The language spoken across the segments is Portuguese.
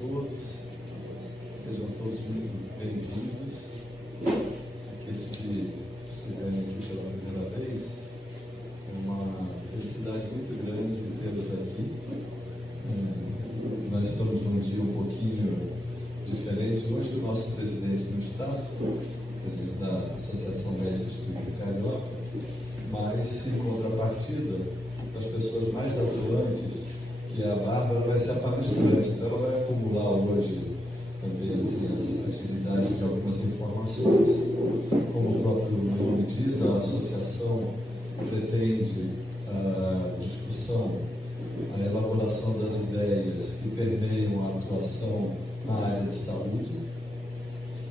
todos, sejam todos muito bem-vindos. Aqueles que estiverem aqui pela primeira vez, é uma felicidade muito grande tê-los aqui. Nós estamos num dia um pouquinho diferente. Hoje o nosso presidente não está, presidente da Associação Médica Espírita Carioca, mas em contrapartida, das pessoas mais atuantes, que é a Bárbara, vai ser a palestrante, então ela vai acumular hoje também assim, as atividades de algumas informações. Como o próprio nome diz, a associação pretende a discussão, a elaboração das ideias que permeiam a atuação na área de saúde,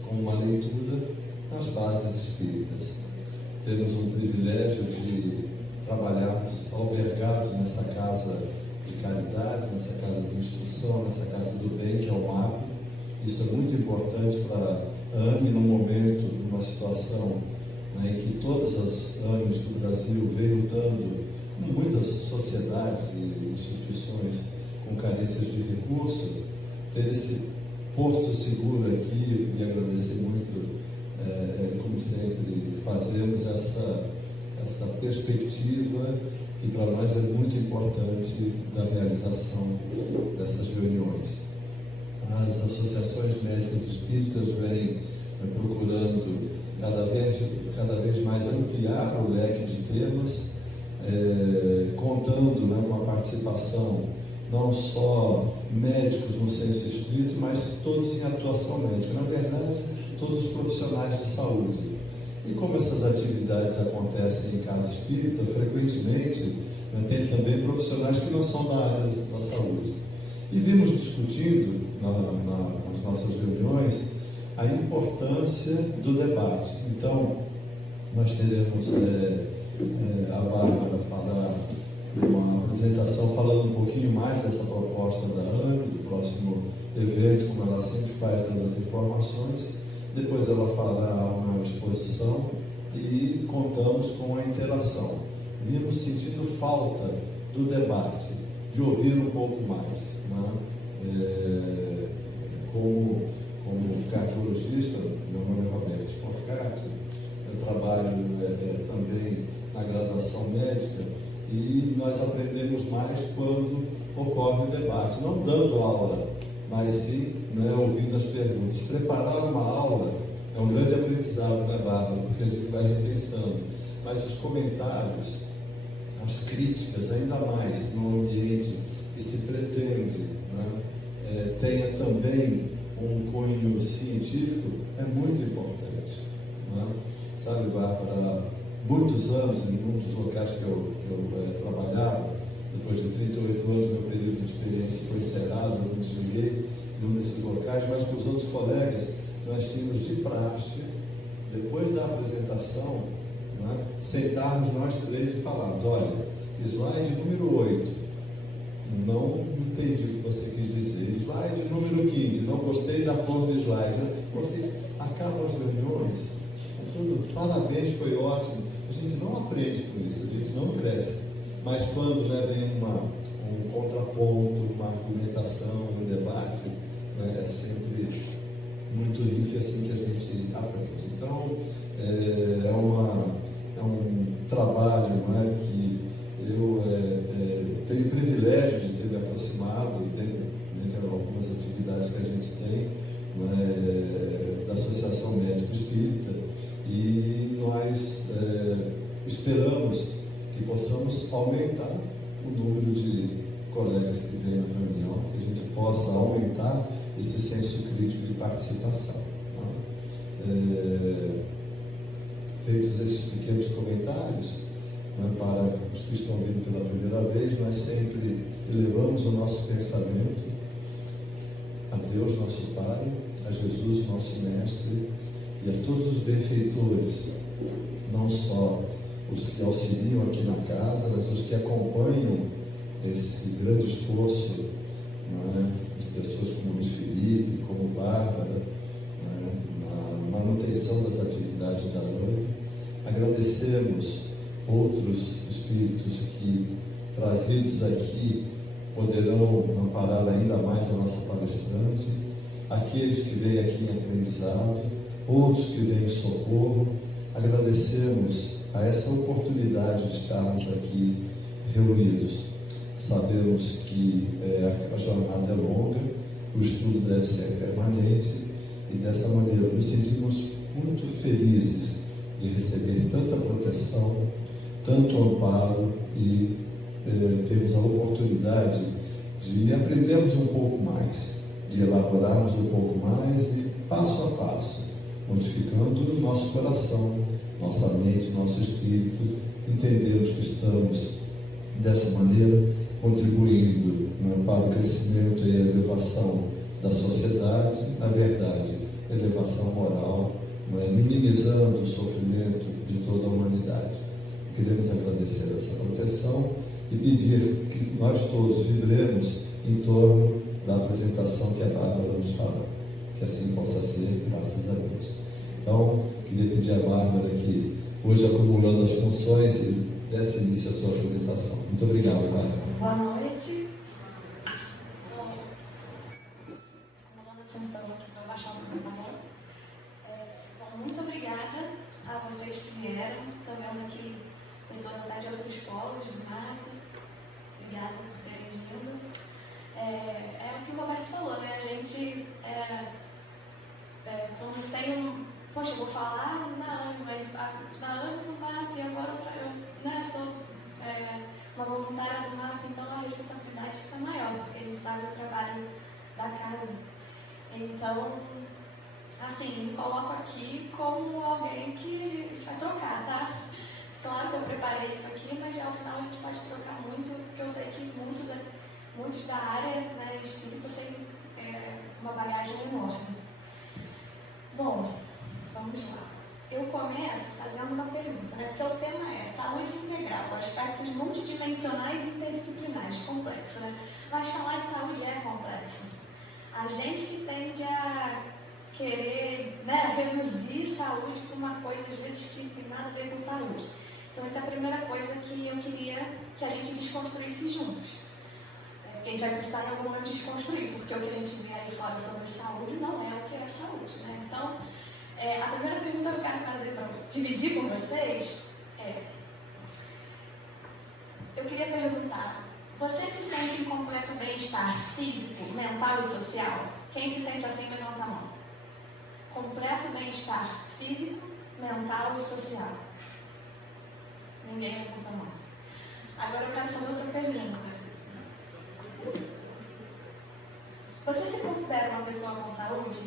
com uma leitura nas bases espíritas. Temos o privilégio de trabalharmos albergados nessa casa de caridade, nessa casa de instrução, nessa casa do bem, que é o MAP. Isso é muito importante para a AME num momento, numa situação em que todas as AMEs do Brasil vêm lutando, como muitas sociedades e instituições com carências de recurso. Ter esse porto seguro aqui, eu queria agradecer muito, como sempre fazemos, essa perspectiva que para nós é muito importante da realização dessas reuniões. As associações médicas espíritas vêm procurando cada vez mais ampliar o leque de temas, contando com a participação não só médicos no senso estrito, mas todos em atuação médica, na verdade, todos os profissionais de saúde. E como essas atividades acontecem em casa espírita, frequentemente tem também profissionais que não são da área da saúde. E vimos discutindo nas nossas reuniões a importância do debate. Então, nós teremos a Bárbara fará uma apresentação falando um pouquinho mais dessa proposta da AME, do próximo evento, como ela sempre faz, dando as informações. Depois ela fará uma exposição e contamos com a interação. Vimos sentindo falta do debate, de ouvir um pouco mais, como cardiologista. Meu nome é Roberto Porcati, eu trabalho também na graduação médica, e nós aprendemos mais quando ocorre o debate, não dando aula, mas sim ouvindo as perguntas. Preparar uma aula é um grande aprendizado, Bárbara? Porque a gente vai repensando, mas os comentários, as críticas, ainda mais no ambiente que se pretende tenha também um cunho científico, é muito importante. Sabe, Bárbara, muitos anos, em muitos locais que eu trabalhava, depois de 38 anos, meu período de experiência foi encerrado, eu me desliguei num desses locais, mas com os outros colegas, nós tínhamos de praxe, depois da apresentação, sentarmos nós três e falarmos: olha, slide número 8, não entendi o que você quis dizer. Slide número 15, não gostei da cor do slide. Porque acabam as reuniões, tudo, parabéns, foi ótimo. A gente não aprende com isso, a gente não cresce. Mas quando vem um contraponto, uma argumentação, um debate, é sempre muito rico, é assim que a gente aprende. Então, é um trabalho que eu tenho o privilégio de ter me aproximado, dentre algumas atividades que a gente tem, da Associação Médica Espírita, e nós esperamos que possamos aumentar o número de colegas que vêm à reunião, que a gente possa aumentar esse senso crítico de participação. Feitos esses pequenos comentários, para os que estão vindo pela primeira vez, nós sempre elevamos o nosso pensamento a Deus, nosso Pai, a Jesus, nosso Mestre, e a todos os benfeitores, não só os que auxiliam aqui na casa, mas os que acompanham esse grande esforço, de pessoas como Luiz Felipe, como Bárbara, na manutenção das atividades da AME. Agradecemos outros espíritos que, trazidos aqui, poderão amparar ainda mais a nossa palestrante, aqueles que vêm aqui em aprendizado, outros que vêm em socorro. Agradecemos a essa oportunidade de estarmos aqui reunidos. Sabemos que a jornada é longa, o estudo deve ser permanente e dessa maneira nos sentimos muito felizes de receber tanta proteção, tanto amparo e temos a oportunidade de aprendermos um pouco mais, de elaborarmos um pouco mais e passo a passo, modificando o nosso coração, nossa mente, nosso espírito, entendemos que estamos dessa maneira contribuindo, né, para o crescimento e a elevação da sociedade, na verdade, elevação moral, né, minimizando o sofrimento de toda a humanidade. Queremos agradecer essa proteção e pedir que nós todos vibremos em torno da apresentação que a Bárbara nos fará. Que assim possa ser, graças a Deus. Então, queria pedir a Bárbara que, hoje acumulando as funções, e desse início à sua apresentação. Muito obrigado, Bárbara. Boa noite. Acumulando a função aqui para baixar o computador. Bom, muito obrigada a vocês que vieram. Estou vendo aqui pessoas até de outros polos do Marco. Obrigada por terem vindo. É o que o Roberto falou, né? A gente, quando tem poxa, eu vou falar na ANE, mas na ANE do MAP, e agora sou uma voluntária do MAP, então a responsabilidade fica maior, porque a gente sabe o trabalho da casa. Então, assim, me coloco aqui como alguém que a gente vai trocar, tá? Claro que eu preparei isso aqui, mas ao final a gente pode trocar muito, porque eu sei que muitos da área, né, espírita tem uma bagagem enorme. Bom, vamos lá. Eu começo fazendo uma pergunta, né? Porque o tema é saúde integral, aspectos multidimensionais e interdisciplinares, complexo, né? Mas falar de saúde é complexo. A gente que tende a querer, né, reduzir saúde para uma coisa, às vezes, que não tem nada a ver com saúde. Então, essa é a primeira coisa que eu queria que a gente desconstruísse juntos. Porque a gente vai precisar em algum momento desconstruir, porque o que a gente vê aí fora sobre saúde não é o que é saúde, né? Então, a primeira pergunta que eu quero fazer para dividir com vocês eu queria perguntar, você se sente em completo bem-estar físico, mental e social? Quem se sente assim, levanta a mão. Completo bem-estar físico, mental e social. Ninguém levanta a mão. Agora eu quero fazer outra pergunta. Você se considera uma pessoa com saúde?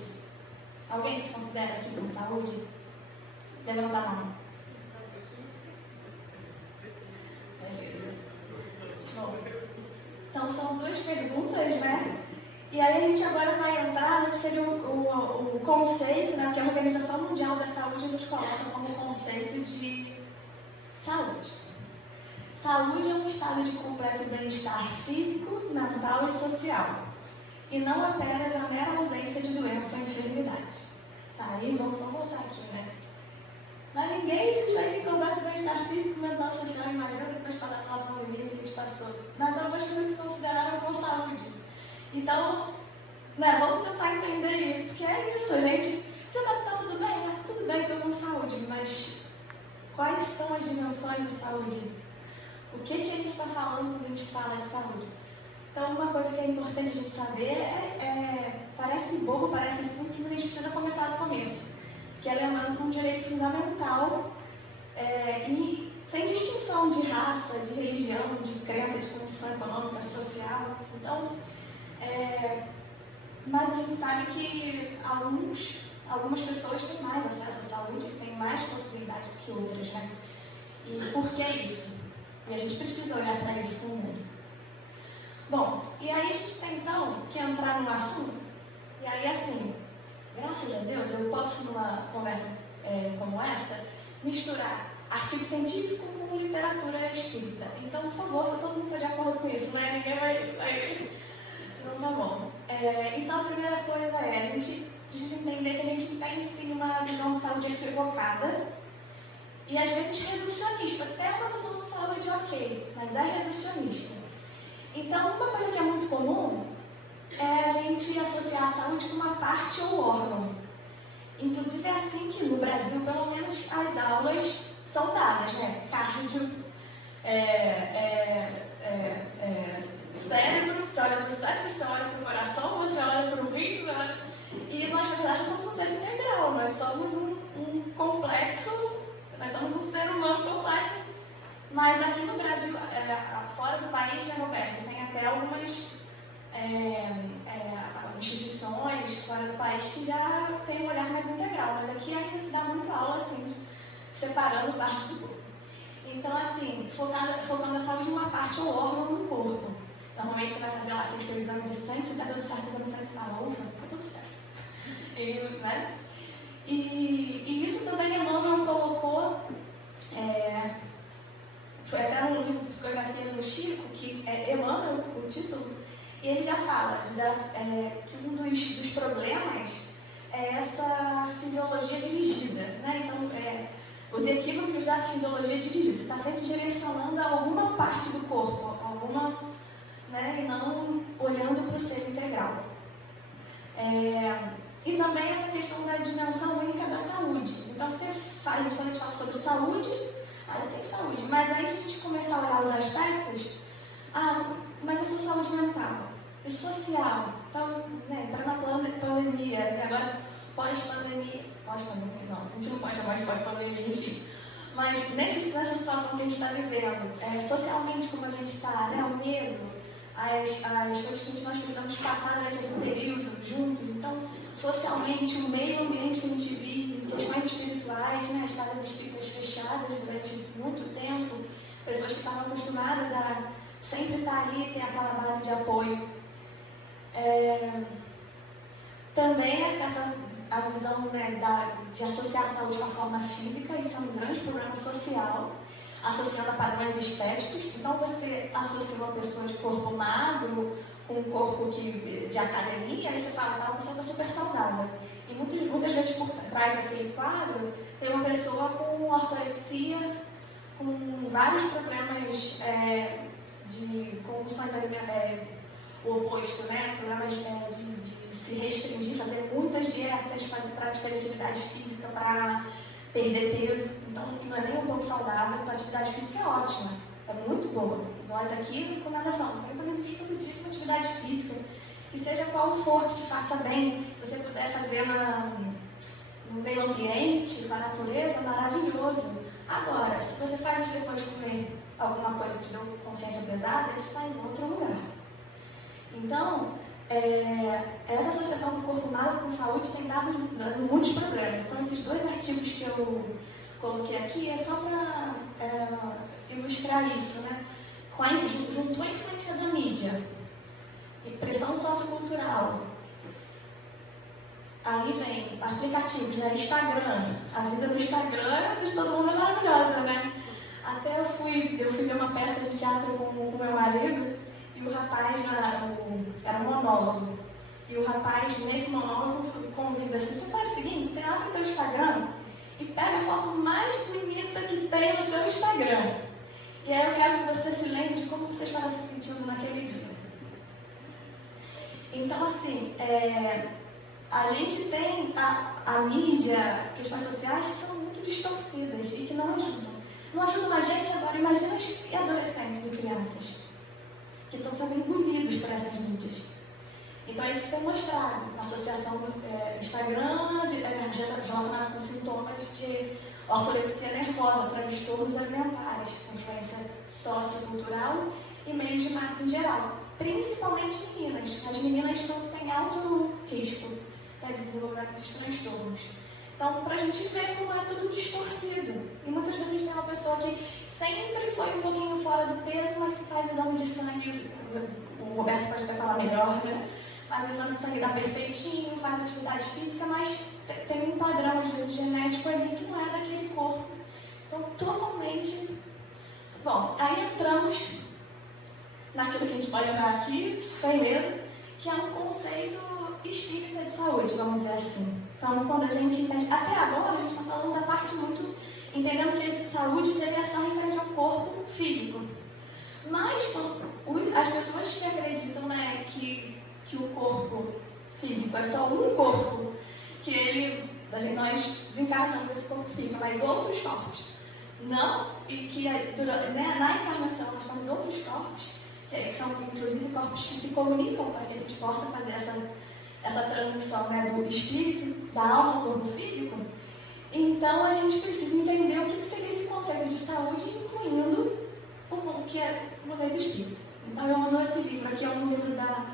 Alguém se considera aqui com saúde? Levanta a mão. Beleza. Bom, então são duas perguntas, né? E aí a gente agora vai entrar no que seria o conceito, né? Que a Organização Mundial da Saúde nos coloca como conceito de saúde. Saúde é um estado de completo bem-estar físico, mental e social. E não apenas a mera ausência de doença ou enfermidade. Tá, aí vamos só voltar aqui, né? Mas ninguém se sente em completo bem-estar físico, mental e social. Imagina depois de passar pela pandemia que a gente passou. Mas algumas pessoas se consideraram com saúde. Então, né, vamos tentar entender isso, porque é isso, gente. Você tá tudo bem, tá tudo bem, estou com saúde, mas quais são as dimensões de saúde? O que a gente está falando quando a gente fala de saúde? Então, uma coisa que é importante a gente saber parece bobo, parece simples, mas a gente precisa começar do começo, que é lembrando que é um direito fundamental e sem distinção de raça, de religião, de crença, de condição econômica, social. Então, mas a gente sabe que algumas pessoas têm mais acesso à saúde, têm mais possibilidades do que outras, né? E por que isso? E a gente precisa olhar para isso também. Bom, e aí a gente tem então que entrar num assunto, e aí assim, graças a Deus eu posso numa conversa como essa, misturar artigo científico com literatura espírita. Então, por favor, todo mundo está de acordo com isso, né? Ninguém vai... Então tá bom. Então a primeira coisa a gente precisa entender que a gente tem sim uma visão de saúde equivocada e às vezes reducionista. Até uma visão de saúde ok, mas é reducionista. Então uma coisa que é muito comum é a gente associar a saúde como uma parte ou órgão. Inclusive é assim que no Brasil, pelo menos, as aulas são dadas, né? Cardio, cérebro, você olha para o cérebro, você olha para o coração, você olha para o rim, você olha... E nós, na verdade, somos um ser integral, nós somos um complexo, nós somos um ser humano complexo. Mas aqui no Brasil, fora do país, né, Roberto, tem até algumas instituições fora do país que já tem um olhar mais integral, mas aqui ainda se dá muito aula, assim, separando parte do corpo. Então, assim, focando a saúde em uma parte ou órgão do corpo. Normalmente você vai fazer lá aquele teu exame de sangue, se tá tudo certo, exame de sangue, você fala, ufa, tá tudo certo. Né? E isso também Emmanuel colocou, foi até um livro de psicografia do Chico, que é Emmanuel, o título, e ele já fala que um dos problemas é essa fisiologia dirigida, né? Então, os equívocos da fisiologia dirigida, você está sempre direcionando a alguma parte do corpo, né? E não olhando para o ser integral. E também essa questão da dimensão única da saúde. Então, quando a gente fala sobre saúde, eu tenho saúde, mas aí se a gente começar a olhar os aspectos, mas a sua saúde mental, e social, então, né, para na pandemia, e agora pós-pandemia, não, a gente não pode chamar de pós-pandemia, enfim, mas nessa situação que a gente está vivendo, socialmente como a gente está, né, o medo, as coisas que nós precisamos passar durante esse período juntos, então, socialmente, o meio ambiente que a gente vive, questões espirituais, né, as casas espíritas fechadas durante muito tempo, pessoas que estavam acostumadas a sempre estar ali, ter aquela base de apoio. Também a visão, né, de associar a saúde com a forma física, isso é um grande problema social, associando a padrões estéticos. Então você associa uma pessoa de corpo magro com um corpo de academia, aí você fala que aquela pessoa está super saudável. E muitas vezes por trás daquele quadro tem uma pessoa com ortorexia, com vários problemas de convulsões o oposto, né? Problemas de se restringir, fazer muitas dietas, fazer prática de atividade física para perder peso, então que não é nem um pouco saudável. Então a atividade física é ótima, é muito boa. Nós aqui, recomendação, então também todo dia uma atividade física, que seja qual for, que te faça bem. Se você puder fazer no meio ambiente, com a natureza, maravilhoso. Agora, se você faz isso depois de comer alguma coisa que te deu consciência pesada, isso está em outro lugar. Então, essa associação do corpo magro com saúde tem dado muitos problemas. Então, esses 2 artigos que eu coloquei aqui é só para ilustrar isso, né? Juntou a influência da mídia, pressão sociocultural. Aí vem aplicativos, né? Instagram. A vida no Instagram de todo mundo é maravilhosa, né? Até eu fui ver uma peça de teatro com o meu marido e o rapaz, era um monólogo. E o rapaz, nesse monólogo, convida assim: você faz o seguinte, você abre o teu Instagram e pega a foto mais bonita que tem no seu Instagram. E aí eu quero que você se lembre de como você estava se sentindo naquele dia. Então, assim, a gente tem a mídia, questões sociais que são muito distorcidas e que não ajudam. Não ajudam a gente. Agora, imagina os adolescentes e crianças que estão sendo engolidos por essas mídias. Então, é isso que tem mostrado na associação do Instagram relacionado com sintomas de ortorexia nervosa, transtornos alimentares, influência sociocultural e meios de massa em geral. Principalmente meninas. As meninas têm alto risco, né, de desenvolver esses transtornos. Então, para a gente ver como é tudo distorcido. E muitas vezes a gente tem uma pessoa que sempre foi um pouquinho fora do peso, mas se faz exame de sangue, o Roberto pode até falar melhor, né? Mas o exame de sangue dá perfeitinho, faz atividade física, mas tem um padrão, às vezes, genético ali que não é daquele corpo. Então, totalmente... Bom, aí entramos naquilo que a gente pode olhar aqui, sem medo, que é um conceito espírita de saúde, vamos dizer assim. Então, quando a gente entende... Até agora, a gente está falando da parte muito... Entendendo que saúde seria só referente ao corpo físico. Mas, as pessoas que acreditam, né, que o corpo físico, é só um corpo que nós desencarnamos esse corpo físico, mas outros corpos não, e que na encarnação nós temos outros corpos, que são inclusive corpos que se comunicam para que a gente possa fazer essa transição, né, do espírito, da alma ao corpo físico. Então a gente precisa entender o que seria esse conceito de saúde, incluindo o que é o conceito de espírito. Então eu uso esse livro aqui, é um livro da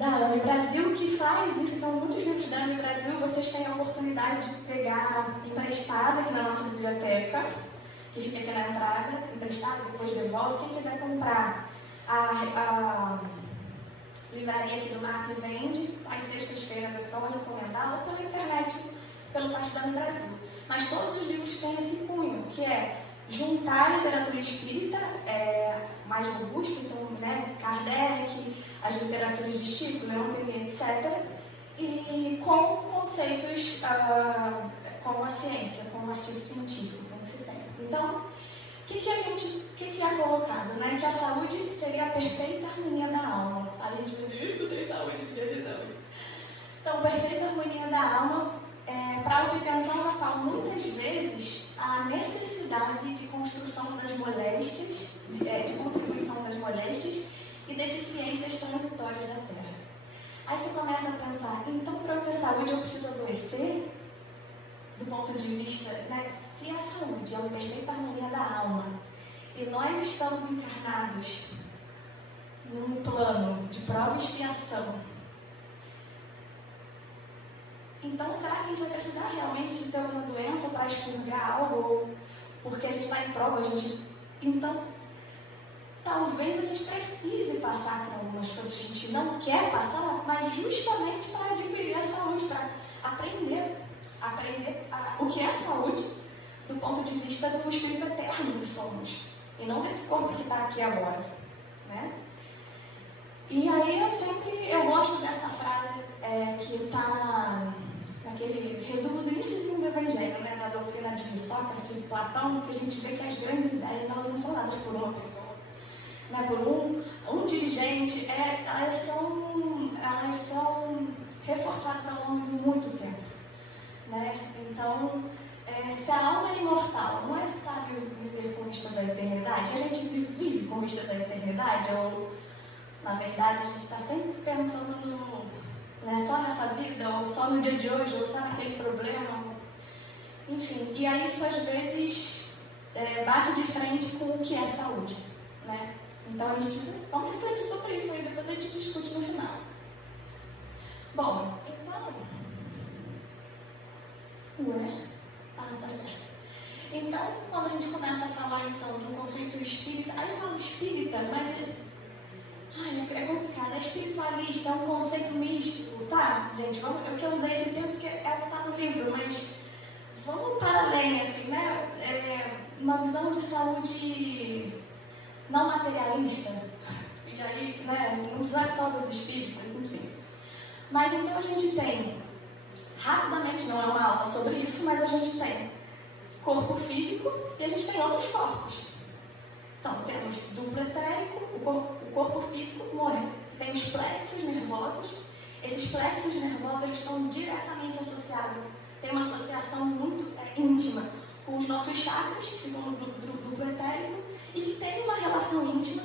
AME Brasil, que faz isso. Então muitos livros da AME Brasil vocês têm a oportunidade de pegar emprestado aqui na nossa biblioteca, que fica aqui na entrada, emprestado, depois devolve. Quem quiser comprar, a livraria aqui do MAP vende, às sextas-feiras é só encomendar, ou pela internet, pelo site da AME Brasil. Mas todos os livros têm esse cunho, que é juntar a literatura espírita mais robusta, então, né, Kardec, as literaturas de Chico, Leon Denis, etc., e com conceitos como a ciência, como o artigo científico, como se tem. Então, o que é colocado? Né? Que a saúde seria a perfeita harmonia da alma. A gente diz, não tem saúde, não tem saúde. Então, perfeita harmonia da alma, para a obtenção da qual muitas vezes há necessidade de construção das moléstias, de contribuição das moléstias e deficiências transitórias da Terra. Aí você começa a pensar, então para eu ter saúde eu preciso adoecer? Do ponto de vista, né, se a saúde é a perfeita harmonia da alma e nós estamos encarnados num plano de prova e expiação, então será que a gente vai precisar realmente de ter alguma doença para expurgar algo? Ou porque a gente está em prova, então talvez a gente precise passar por algumas coisas que a gente não quer passar, mas justamente para adquirir a saúde, para aprender o que é a saúde do ponto de vista do espírito eterno que somos, e não desse corpo que está aqui agora, né? E aí eu gosto dessa frase que está naquele resumo do início do Evangelho, né, na doutrina de Sócrates e Platão, que a gente vê que as grandes ideias elas não são dadas por uma pessoa, né, por um dirigente, elas são reforçadas ao longo de muito tempo, né? Então, se a alma é imortal, não é sábio viver com vistas da eternidade? A gente vive com vistas da eternidade? Ou, na verdade, a gente está sempre pensando só nessa vida, ou só no dia de hoje, ou só naquele problema? Enfim, e aí isso às vezes bate de frente com o que é saúde, né? Então a gente precisa, vamos refletir sobre isso e depois a gente discute no final. Bom, então... tá certo. Então, quando a gente começa a falar então de um conceito espírita, aí eu falo espírita, mas é complicado, é espiritualista, é um conceito místico, tá? Gente, eu que usei esse termo porque é o que está no livro, mas vamos para além, assim, né? Uma visão de saúde não materialista, e aí, né, não é só dos espíritas, enfim. Mas então a gente tem, rapidamente, não é uma aula sobre isso, mas a gente tem corpo físico e a gente tem outros corpos. Então, temos duplo etérico, o corpo físico morre. Tem os plexos nervosos. Esses plexos nervosos eles estão diretamente associados, tem uma associação muito íntima com os nossos chakras, que ficam no duplo etérico, e que tem uma relação íntima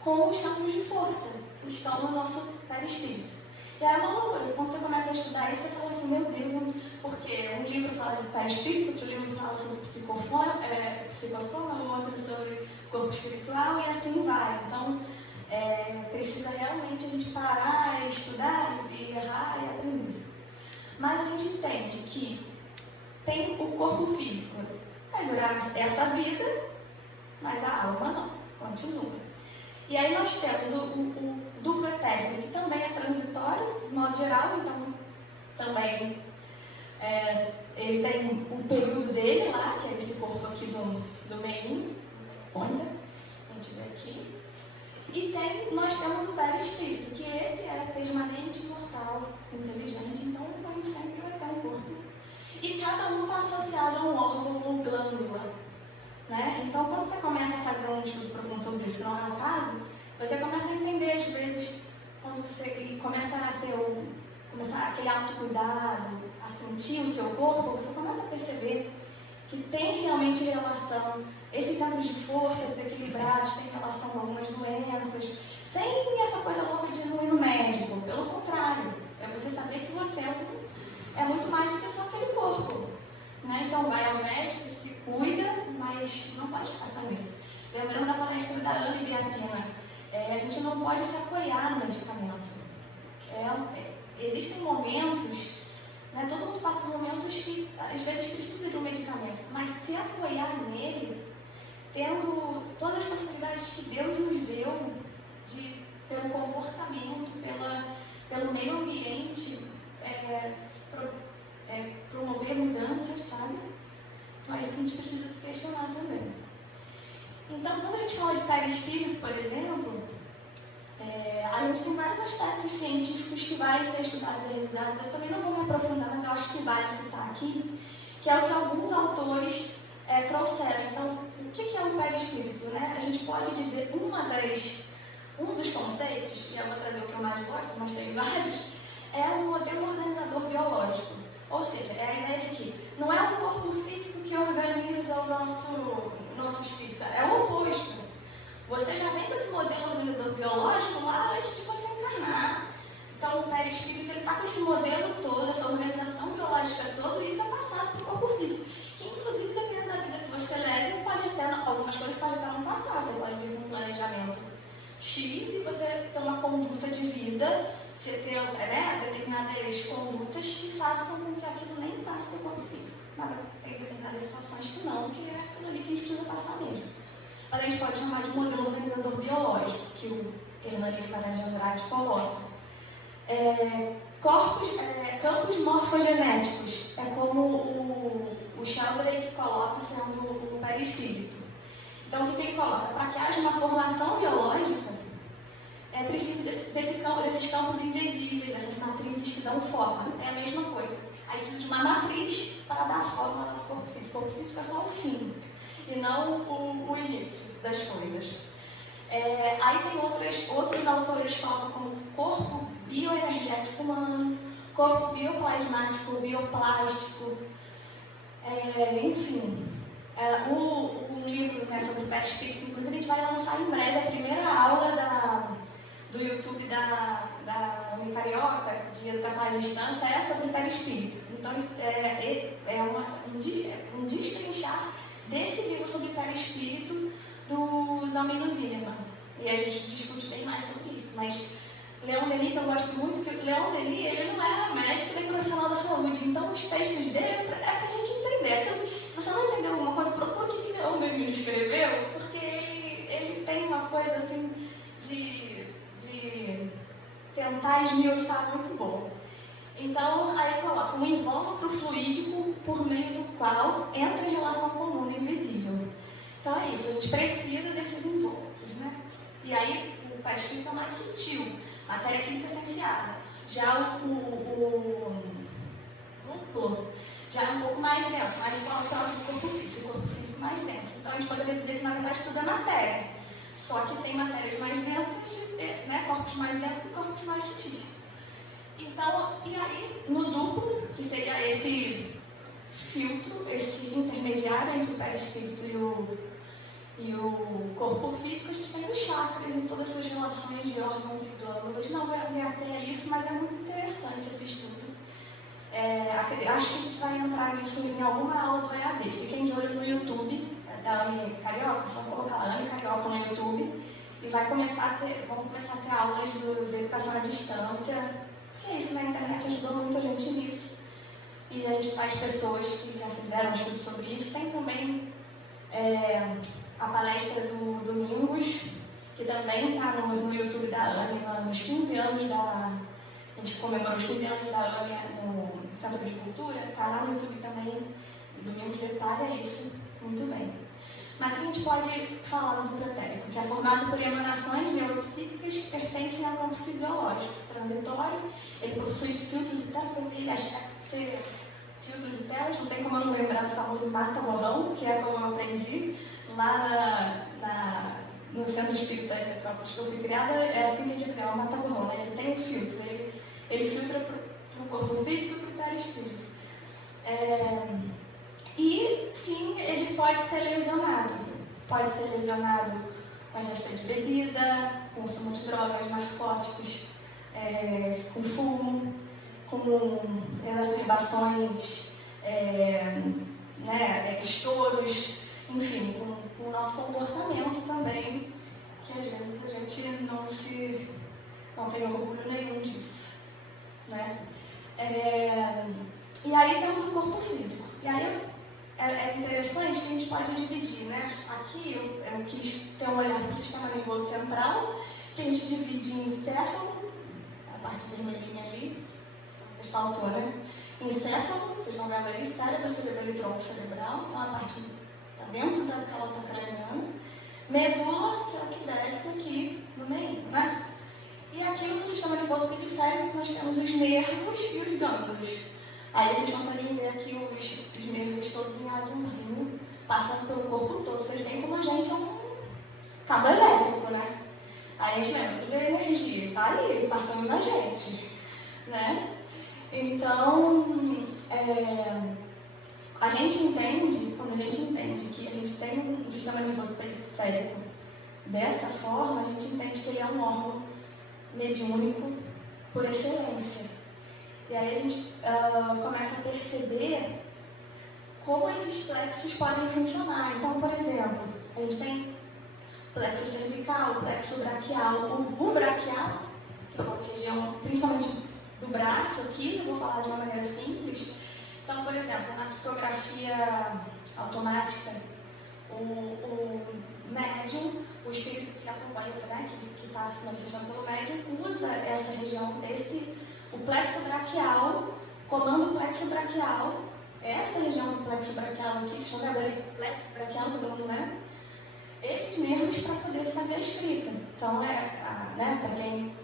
com os centros de força, que estão no nosso perispírito. E aí é uma loucura, quando você começa a estudar isso, você fala assim, meu Deus, porque um livro fala de perispírito, outro livro fala sobre psicossoma, o outro sobre corpo espiritual, e assim vai. Então, precisa realmente a gente parar, estudar, e errar e aprender. Mas a gente entende que tem o corpo físico, vai durar essa vida, mas a alma não, continua. E aí nós temos o duplo etérico, que também é transitório, de modo geral, então também ele tem o período dele lá, que é esse corpo aqui do meio, ponta, a gente vê aqui. E nós temos o perispírito, que esse é permanente, imortal, inteligente, então a gente sempre vai ter um corpo. E cada um está associado a um órgão ou glândula, né? Então, quando você começa a fazer um estudo profundo sobre isso, que não é o caso, você começa a entender, às vezes, quando você começa a ter aquele autocuidado, a sentir o seu corpo, você começa a perceber que tem realmente relação. Esses centros de força desequilibrados têm relação com algumas doenças, sem essa coisa louca de não ir no médico. Pelo contrário, é você saber que você é muito mais do que só aquele corpo. Né? Então vai ao médico, se cuida, mas não pode ficar só nisso. Lembrando da palestra da Ana Ibiapina, a gente não pode se apoiar no medicamento. Existem momentos, né, todo mundo passa por momentos que às vezes precisa de um medicamento, mas se apoiar nele, tendo todas as possibilidades que Deus nos deu, pelo comportamento, pelo meio ambiente, promover mudanças, sabe? Então é isso que a gente precisa se questionar também. Então, quando a gente fala de perispírito, por exemplo, a gente tem vários aspectos científicos que valem ser estudados e revisados. Eu também não vou me aprofundar, mas eu acho que vale citar aqui, que é o que alguns autores trouxeram. Então, o que é um perispírito? Né? A gente pode dizer um dos conceitos, e eu vou trazer o que eu mais gosto, mas tem vários, é um modelo organizador biológico. Ou seja, é a ideia de que não é o corpo físico que organiza o nosso espírito, é o oposto. Você já vem com esse modelo organizador biológico lá antes de você encarnar. Então, o perispírito está com esse modelo todo, essa organização biológica toda, e isso é passado para o corpo físico. Que, inclusive, dependendo da vida que você leva, algumas coisas podem até não passar. Você pode vir com um planejamento X e você ter uma conduta de vida, você ter determinadas condutas que façam com que aquilo nem passe para o corpo físico. Mas tem determinadas situações que não, que é aquilo ali que a gente precisa passar mesmo. Mas a gente pode chamar de modelo organizador biológico, que o Hernani Guimarães de Andrade coloca. Campos morfogenéticos, é como o Sheldrake coloca sendo o perispírito. Então, o que ele coloca? Para que haja uma formação biológica, é preciso desses campos invisíveis, dessas matrizes que dão forma. É a mesma coisa. A gente precisa de uma matriz para dar forma ao corpo físico. O corpo físico é só o fim, e não o início das coisas. Aí tem outros autores que falam como corpo bioenergético humano, corpo bioplasmático, bioplástico, enfim. Um livro, né, sobre perispírito, inclusive a gente vai lançar em breve a primeira aula do YouTube da Unicarioca, de educação à distância, é sobre perispírito. Então isso um destrinchar desse livro sobre perispírito do Zalmino Zillerman. E a gente discute bem mais sobre isso. Mas Leon Denis, que eu gosto muito, que Leon Denis, ele não era médico nem profissional da saúde. Então os textos dele é pra gente entender. Se você não entendeu alguma coisa, procura o que Leon Denis escreveu, porque ele tem uma coisa assim de tentar esmiuçar muito bom. Então, aí coloca um invólucro fluídico por meio do qual entra em relação com o mundo invisível. Então é isso, a gente precisa desses invólucros, né? E aí o perispírito é mais sutil, matéria química essenciada. Já o núcleo já é um pouco mais denso, mais próximo do corpo físico, o corpo físico mais denso. Então a gente poderia dizer que na verdade tudo é matéria, só que tem matérias mais densas, né, corpos mais densos e corpos mais sutis. Então, e aí no duplo, que seria esse filtro, esse intermediário entre o perispírito e o corpo físico, a gente tem os chakras e todas as suas relações de órgãos e glândulas. Não vai me ater a isso, mas é muito interessante esse estudo. Acho que a gente vai entrar nisso em alguma aula do EAD. Fiquem de olho no YouTube da Anne Carioca, só colocar Anne Carioca no YouTube e vamos começar a ter aulas de educação à distância. Que é isso, né? A internet ajudou muita gente nisso. E a gente traz pessoas que já fizeram estudo sobre isso. Tem também a palestra do Domingos, que também está no YouTube da Anne, nos 15 anos a gente comemorou os 15 anos da Anne no Centro de Cultura, está lá no YouTube também. Domingos detalha isso muito bem. Mas a gente pode falar do duplo etérico, que é formado por emanações neuropsíquicas que pertencem ao campo fisiológico transitório. Ele possui filtros e telas, tem aquele aspecto de ser filtros e telas, não tem como eu não lembrar do famoso mata-borrão, que é como eu aprendi lá no Centro Espírita de Petrópolis, que eu fui criada, é assim que a gente criou, um mata-borrão, né? Ele tem um filtro, ele filtra para corpo físico e para o perispírito. E sim, ele pode ser lesionado. Pode ser lesionado com a ingesta de bebida, consumo de drogas, narcóticos, com fumo, com exacerbações, estouros, enfim, com o nosso comportamento também, que às vezes a gente não tem orgulho nenhum disso, né? E aí temos o corpo físico. E aí é interessante que a gente pode dividir, né? Aqui eu quis ter um olhar para o sistema nervoso central, que a gente divide em encéfalo, a parte vermelhinha ali, faltou, né? Encéfalo, vocês estão vendo aí, cérebro, cerebelo e tronco cerebral, então a parte está dentro da calota craniana. Medula, que é o que desce aqui no meio, né? E aqui no sistema nervoso periférico nós temos os nervos e os gânglios. Aí vocês conseguem ver aqui os nervos todos em azulzinho, passando pelo corpo todo. Vocês veem como a gente é um cabo elétrico, né? Aí a gente lembra, tudo é energia, tá ali, passando na gente, né? Então, a gente entende, quando a gente entende que a gente tem um sistema nervoso periférico dessa forma, a gente entende que ele é um órgão mediúnico por excelência. E aí a gente começa a perceber como esses plexos podem funcionar. Então, por exemplo, a gente tem plexo cervical, plexo braquial. O braquial, que é uma região principalmente do braço aqui, eu vou falar de uma maneira simples. Então, por exemplo, na psicografia automática, o médium, o espírito que acompanha, né, que está se manifestando pelo médium, usa essa região, o plexo braquial, comando plexo braquial, essa região do plexo braquial aqui, se chama de plexo braquial, todo mundo, né? Esses nervos para poder fazer a escrita. Então, né, para quem...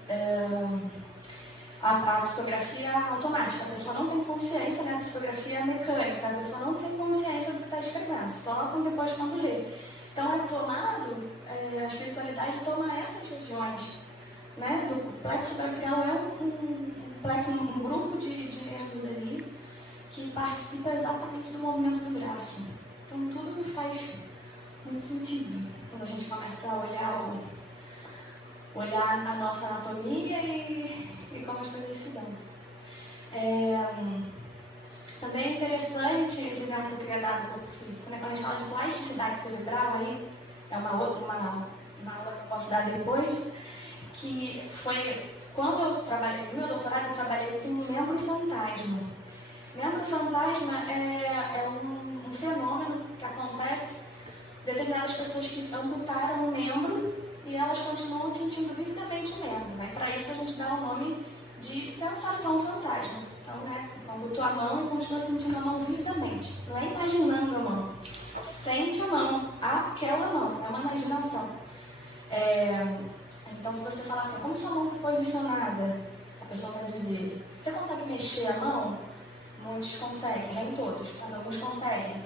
A psicografia automática, a pessoa não tem consciência, né? A psicografia mecânica, a pessoa não tem consciência do que está escrevendo, só depois quando lê. Então, é tomado, a espiritualidade toma essas regiões, né? Do plexo braquial é um grupo de nervos ali que participa exatamente do movimento do braço. Então, tudo me faz muito sentido quando a gente começa a olhar a nossa anatomia e como as coisas se dão. Também é interessante esse exemplo que eu queria dar do corpo físico, né? Quando a gente fala de plasticidade cerebral, aí é uma aula que eu posso dar depois, que foi quando eu trabalhei no meu doutorado, eu trabalhei com membro fantasma. Membro fantasma é um fenômeno que acontece em determinadas pessoas que amputaram o membro e elas continuam sentindo vividamente o membro, né? Para isso a gente dá o nome de sensação fantasma. Então, né, amputou a mão e continua sentindo a mão vividamente. Não é imaginando a mão. Sente a mão, aquela mão, é uma imaginação. Então, se você falar assim, como sua mão está posicionada, a pessoa vai dizer, você consegue mexer a mão? Muitos conseguem, nem todos, mas alguns conseguem.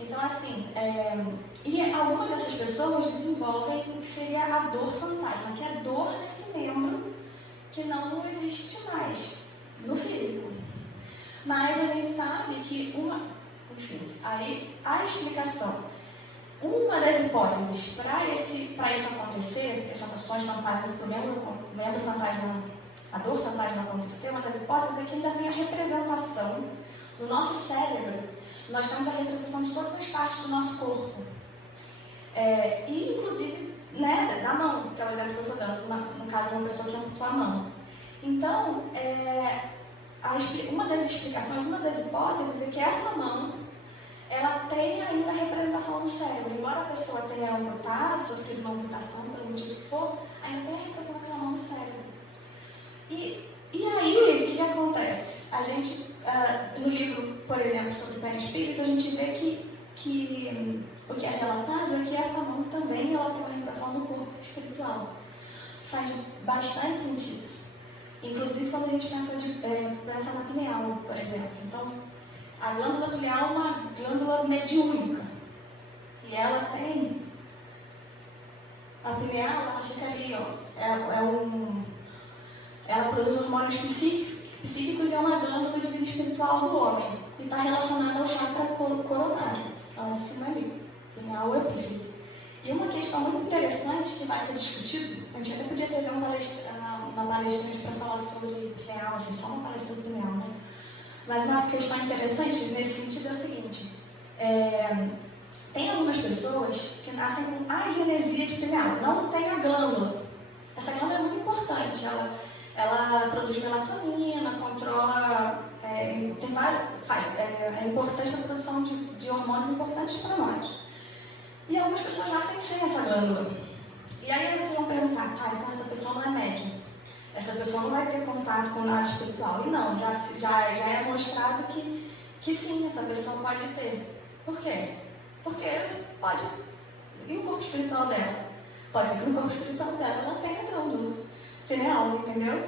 Então, assim, e algumas dessas pessoas desenvolvem o que seria a dor fantasma, que é a dor nesse membro que não existe mais no físico. Mas a gente sabe que enfim, aí a explicação, uma das hipóteses para isso acontecer, que as sensações fantasmas para o membro fantasma, a dor fantasma acontecer, uma das hipóteses é que ainda tem a representação no nosso cérebro. Nós temos a representação de todas as partes do nosso corpo. E, inclusive, né, da mão, que é o exemplo que eu estou dando, no caso de uma pessoa que amputou a mão. Então, uma das explicações, uma das hipóteses é que essa mão, ela tem ainda a representação no cérebro. Embora a pessoa tenha amputado, sofrido uma amputação, pelo motivo que for, ainda tem a representação daquela mão no cérebro. E aí, o que acontece? A gente, no livro, por exemplo, sobre o perispírito, a gente vê que o que é relatado é que essa mão também ela tem uma representação no corpo espiritual. Faz bastante sentido. Inclusive quando a gente pensa na pineal, por exemplo. Então, a glândula pineal é uma glândula mediúnica. E ela tem... A pineal, ela fica ali, ó. Ela produz hormônio específico Psíquicos é uma glândula de vida espiritual do homem e está relacionada ao chakra coronário, lá em cima ali, pineal ou epífise. E uma questão muito interessante que vai ser discutido, a gente até podia trazer uma palestrante para falar sobre pineal, assim, só uma palestra sobre pineal, né? Mas uma questão interessante nesse sentido é o seguinte, tem algumas pessoas que nascem com agenesia de pineal, não tem a glândula. Essa glândula é muito importante, ela produz melatonina, controla, é importante para a produção de hormônios importantes para nós. E algumas pessoas nascem sem essa glândula. E aí vocês vão perguntar, tá, então essa pessoa não é médium. Essa pessoa não vai ter contato com nada espiritual. E não, já é mostrado que sim, essa pessoa pode ter. Por quê? Porque pode. E o corpo espiritual dela? Pode ser que no corpo espiritual dela ela tenha glândula pineal, entendeu?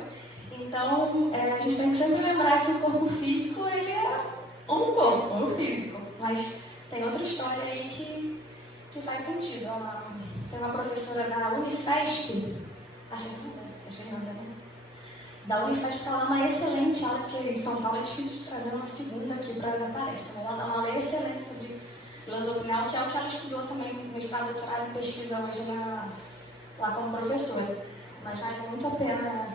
Então, a gente tem que sempre lembrar que o corpo físico, ele é um corpo, um físico. Mas tem outra história aí que faz sentido. Tem uma professora da Unifesp, da Unifesp, que ela dá uma excelente aula, porque em São Paulo é difícil de trazer uma segunda aqui para a palestra, mas ela dá uma aula excelente sobre glândula pineal, que é o que ela estudou também no mestrado, doutorado e pesquisa hoje lá como professora. Mas vale muito a pena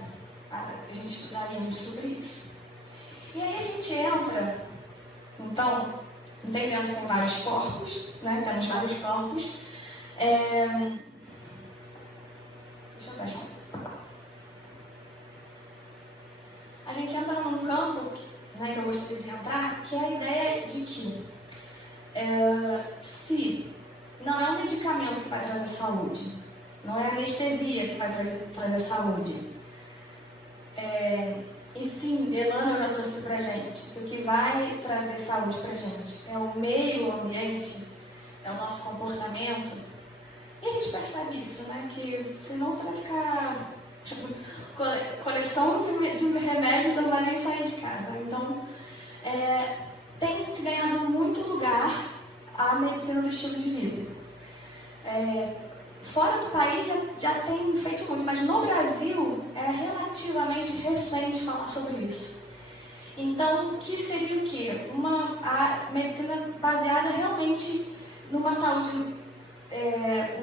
a gente estudar junto sobre isso. E aí a gente entra, então, entendendo que tem vários corpos, né? Temos vários corpos. Deixa eu ver só. A gente entra num campo, né, que eu gostaria de entrar, que é a ideia de que se não é um medicamento que vai trazer saúde, não é anestesia que vai trazer saúde, e sim, Elana já trouxe pra gente, o que vai trazer saúde pra gente é o meio ambiente, é o nosso comportamento. E a gente percebe isso, né? Que senão você vai ficar, tipo, coleção de remédios, você não vai nem sair de casa. Então, tem se ganhado muito lugar a medicina do estilo de vida. Fora do país já tem feito muito, mas no Brasil é relativamente recente falar sobre isso. Então, que seria o quê? A medicina baseada realmente numa saúde,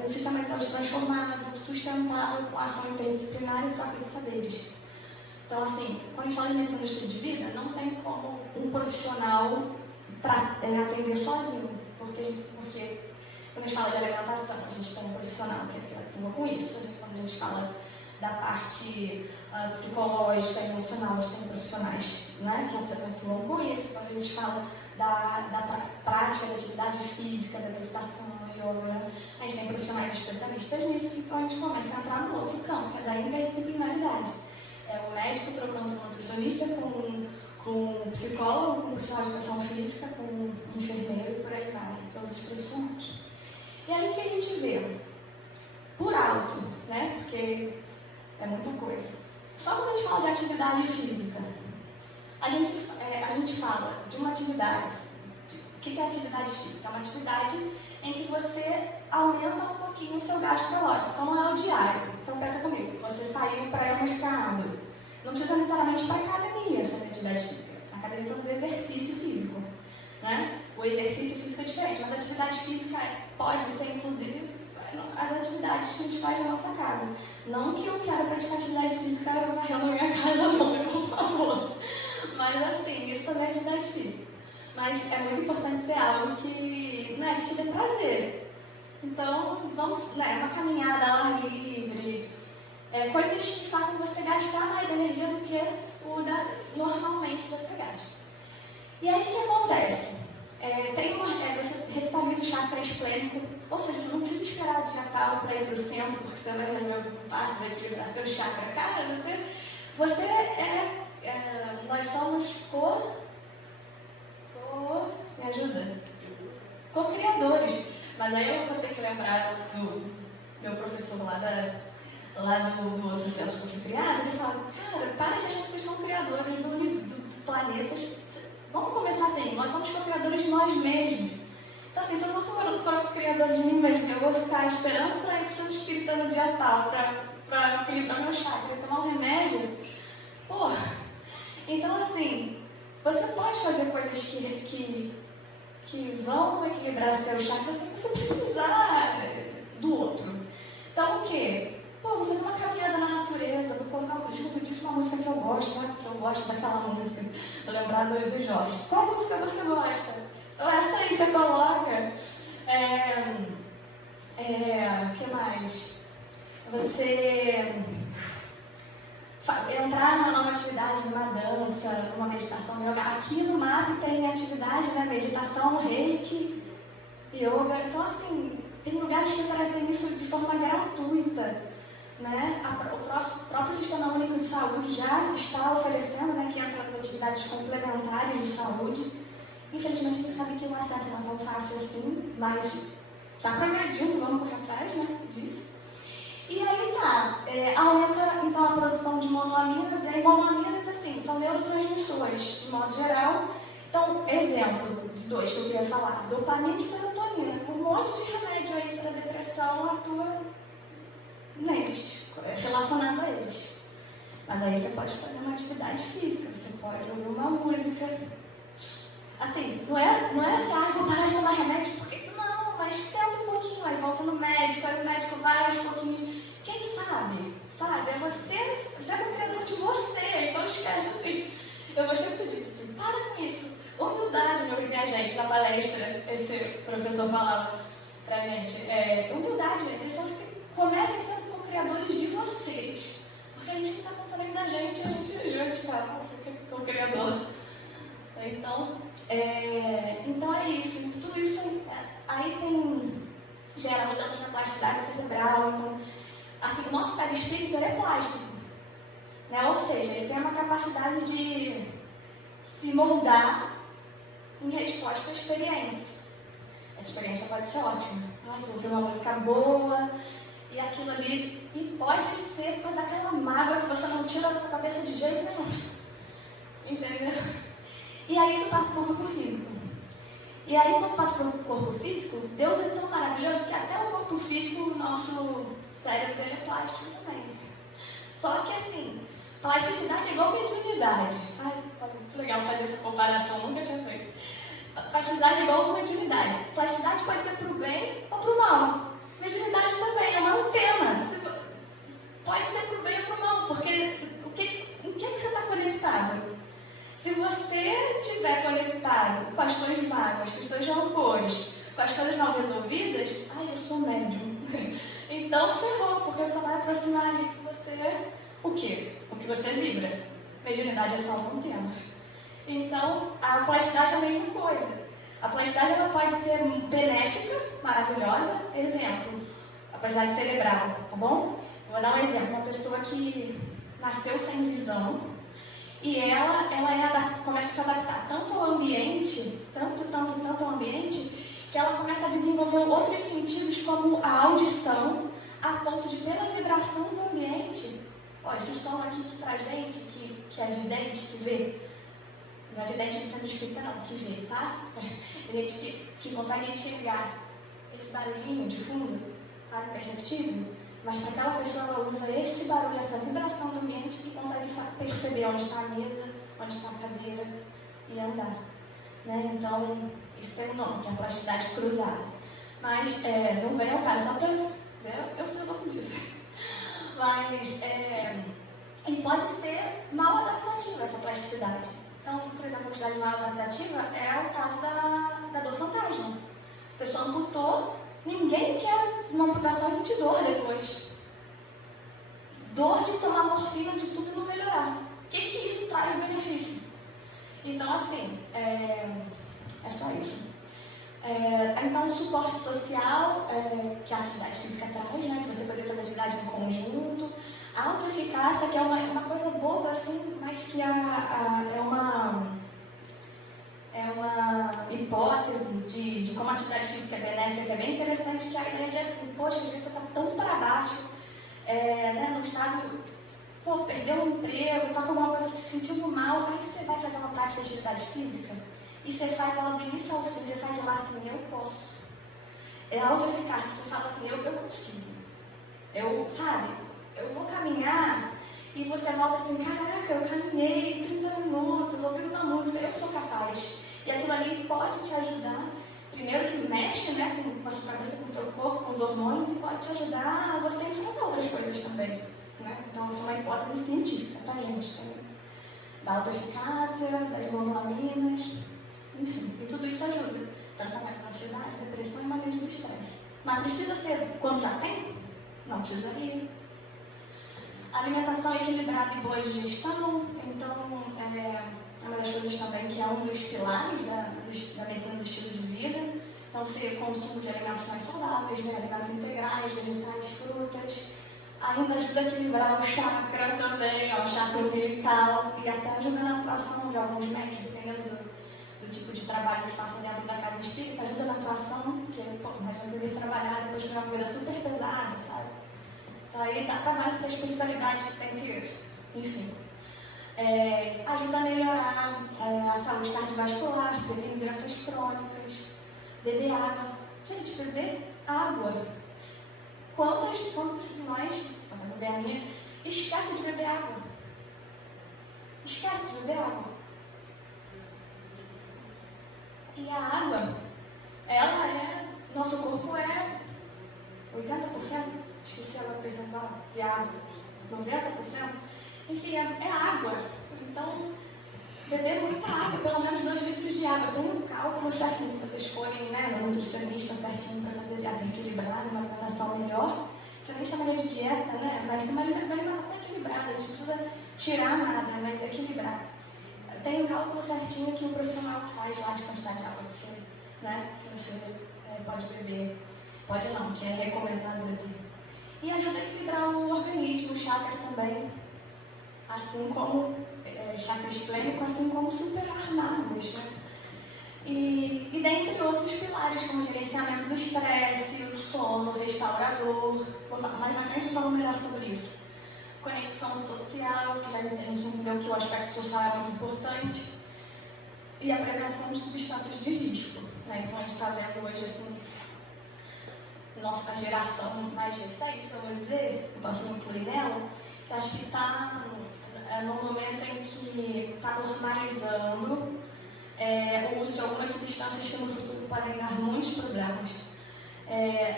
um sistema de saúde transformado, sustentável, com ação interdisciplinar e troca de saberes. Então, assim, quando a gente fala em medicina do estilo de vida, não tem como um profissional atender sozinho, porque quando a gente fala de alimentação, a gente tem um profissional que atua com isso. Quando a gente fala da parte psicológica e emocional, a gente tem profissionais, né, que atuam com isso. Quando a gente fala da prática da atividade física, da meditação, yoga, né, a gente tem profissionais especialistas nisso. Então a gente começa a entrar no outro campo, que é da interdisciplinaridade. É o médico trocando com o nutricionista, com o psicólogo, com o profissional de educação física, com o enfermeiro e por aí vai, todos os profissionais. E aí o que a gente vê? Por alto, né? Porque é muita coisa. Só quando a gente fala de atividade física, a gente fala de uma atividade. O que é atividade física? É uma atividade em que você aumenta um pouquinho o seu gasto calórico. Então não é o diário. Então pensa comigo, você saiu para ir ao mercado. Não precisa necessariamente ir para a academia fazer atividade física. A academia só fazer exercício físico, né? O exercício físico é diferente, mas a atividade física pode ser, inclusive, as atividades que a gente faz na nossa casa. Não que eu quero praticar atividade física varrendo na minha casa, não, por favor. Mas assim, isso também é atividade física. Mas é muito importante ser algo que te dê prazer. Então, vamos, uma caminhada ao ar livre, coisas que façam você gastar mais energia do que normalmente você gasta. E aí o que acontece? Você revitaliza o chakra esplênico, ou seja, você não precisa esperar o dia tal para ir para o centro, porque você vai fazer um passo, vai equilibrar seu chakra. Cara, nós somos me ajuda? Co-criadores. Mas aí eu vou ter que lembrar do meu professor lá do outro centro que eu fui criada, ele fala, cara, para de achar que vocês são criadores do planeta. Vamos começar assim, nós somos co-criadores de nós mesmos. Então assim, se eu for criador de mim mesmo, eu vou ficar esperando para ir para o centro espírita no dia tal, para equilibrar meu chakra e tomar um remédio, Então, assim, você pode fazer coisas que vão equilibrar seu chakra sem você precisar do outro. Então, o quê? Pô, vou fazer uma caminhada na natureza, vou colocar junto disso uma música que eu gosto, né? Que eu gosto daquela música. Vou lembrar do Jorge. Qual música você gosta? Então, essa aí você coloca. O que mais? Você entrar numa atividade, numa dança, numa meditação, yoga. Aqui no MAP tem atividade, né? Meditação, reiki, yoga. Então, assim, tem lugares que oferecem isso de forma gratuita. Né? O próprio Sistema Único de Saúde já está oferecendo, né, que entra nas atividades complementares de saúde. Infelizmente, a gente sabe que o acesso não é tão fácil assim, mas está progredindo, vamos correr atrás, né, disso. E aí aumenta então a produção de monoaminas, e aí monoaminas, assim, são neurotransmissores, de modo geral. Então, exemplo de dois que eu queria falar, dopamina e serotonina. Um monte de remédio aí para depressão atua neles, relacionado a eles. Mas aí você pode fazer uma atividade física, você pode ouvir uma música. Assim, não é assim, vou parar de tomar remédio, porque não, mas tenta um pouquinho, aí volta no médico, aí o médico vai aos pouquinhos. Quem sabe? É você é o criador de você, então esquece assim. Eu gostei que tu disse assim, para com isso. Humildade, minha gente, na palestra, esse professor falava pra gente. Humildade, gente, vocês comecem sendo co-criadores de vocês. Porque a gente não está contando ainda da gente, a gente às vezes fala, nossa, que co-criador. Então é isso. Tudo isso aí gera mudanças na plasticidade cerebral. Então, assim, o nosso perispírito é plástico. Né? Ou seja, ele tem uma capacidade de se moldar em resposta à experiência. Essa experiência pode ser ótima. Vou ouvir uma música boa, e aquilo ali, e pode ser por causa daquela mágoa que você não tira da sua cabeça de jeito nenhum. Entendeu? E aí isso passa para o corpo físico. E aí quando passa para o corpo físico, Deus é tão maravilhoso que até o corpo físico, o nosso cérebro, ele é plástico também. Só que assim, plasticidade é igual mediunidade. Ai, muito legal fazer essa comparação, nunca tinha feito. Plasticidade é igual mediunidade. Plasticidade pode ser para o bem ou para o mal. Mediunidade também é uma antena. Pode ser para o bem ou para o mal, porque em que você está conectado? Se você estiver conectado com as suas mágoas, com os seus rancores, com as coisas mal resolvidas, eu sou médium. Então ferrou, porque você vai aproximar ali que você... O quê? O que você vibra. Mediunidade é só um tema. Então, a plasticidade é a mesma coisa. A plasticidade ela pode ser benéfica, maravilhosa. Exemplo, a plasticidade cerebral, tá bom? Eu vou dar um exemplo. Uma pessoa que nasceu sem visão e ela começa a se adaptar tanto ao ambiente, tanto ao ambiente, que ela começa a desenvolver outros sentidos, como a audição, a ponto de, pela vibração do ambiente, esse som aqui que pra gente, que é vidente, que vê, não é vidente de centro espírita não, que vê, tá? É gente que consegue enxergar esse barulhinho de fundo, quase imperceptível, mas para aquela pessoa ela usa esse barulho, essa vibração do ambiente e consegue perceber onde está a mesa, onde está a cadeira e andar. Né? Então, isso tem um nome, que é a plasticidade cruzada. Mas não vem ao caso, só para dizer, eu sei o nome disso. Mas, e pode ser mal adaptativa essa plasticidade. Então, por exemplo, a plasticidade mal adaptativa é o caso da dor fantasma. A pessoa amputou, ninguém quer uma amputação e sentir dor depois. Dor de tomar morfina de tudo e não melhorar. O que isso traz de benefício? Então, assim, é só isso. Então, o suporte social, que a atividade física traz, né, de você poder fazer atividade em conjunto. A autoeficácia, que é uma coisa boba, assim, mas que é uma hipótese de como a atividade física é benéfica, que é bem interessante, que a ideia de assim, poxa, às vezes você está tão para baixo, no estado, perdeu um emprego, está com alguma coisa se sentindo mal, aí você vai fazer uma prática de atividade física e você faz ela do início ao fim, você sai de lá assim, eu posso. É a autoeficácia, você fala assim, eu consigo. Eu vou caminhar e você volta assim, caraca, eu caminhei 30 minutos, ouvindo uma música, eu sou capaz. E aquilo ali pode te ajudar, primeiro que mexe, né, com a sua cabeça, com o seu corpo, com os hormônios, e pode te ajudar a você enfrentar outras coisas também, né? Então, isso é uma hipótese científica, tá, gente? Da autoeficácia, das monoaminas, enfim, e tudo isso ajuda. Tratamento da ansiedade, depressão e manejo do estresse. Mas precisa ser quando já tem? Não precisaria. Alimentação equilibrada e boa digestão, então, é uma das coisas também que é um dos pilares da medicina do estilo de vida. Então, se consumo de alimentos mais saudáveis, né? Alimentos integrais, vegetais, frutas. Ainda ajuda a equilibrar o chakra também, o chakra umbilical, e até ajuda na atuação de alguns médicos, dependendo do tipo de trabalho que façam dentro da casa espírita, ajuda na atuação, que mas você vir trabalhar depois de uma vida super pesada, sabe? Então aí dá trabalho para a espiritualidade que tem que, enfim. Ajuda a melhorar a saúde cardiovascular, previne doenças crônicas, beber água. Gente, beber água. Quantos de nós, vou beber a minha, esquece de beber água? Esquece de beber água. E a água, ela nosso corpo é 80%, esqueci agora o percentual de água, 90%, enfim, é água. Então, beber muita água, pelo menos 2 litros de água. Tem um cálculo certinho, se vocês forem, né, no nutricionista certinho para fazer dieta equilibrada, uma alimentação melhor, que eu nem chamaria de dieta, né, vai ser uma alimentação equilibrada, a gente não precisa tirar nada, mas equilibrar. Tem um cálculo certinho que o profissional faz lá de quantidade de água que você pode beber. Pode não, que é recomendado beber. E ajuda a equilibrar o organismo, o chakra também. Assim como chakra esplênico, assim como superarmados, né? E dentre outros pilares, como o gerenciamento do estresse, o sono, o restaurador. Mais na frente eu falo melhor sobre isso. Conexão social, que já a gente entendeu que o aspecto social é muito importante, e a prevenção de substâncias de risco, né? Então a gente está vendo hoje assim, nossa geração mais recente, vamos dizer, eu posso incluir nela, que acho que está no momento em que está normalizando o uso de algumas substâncias que no futuro podem dar muitos problemas.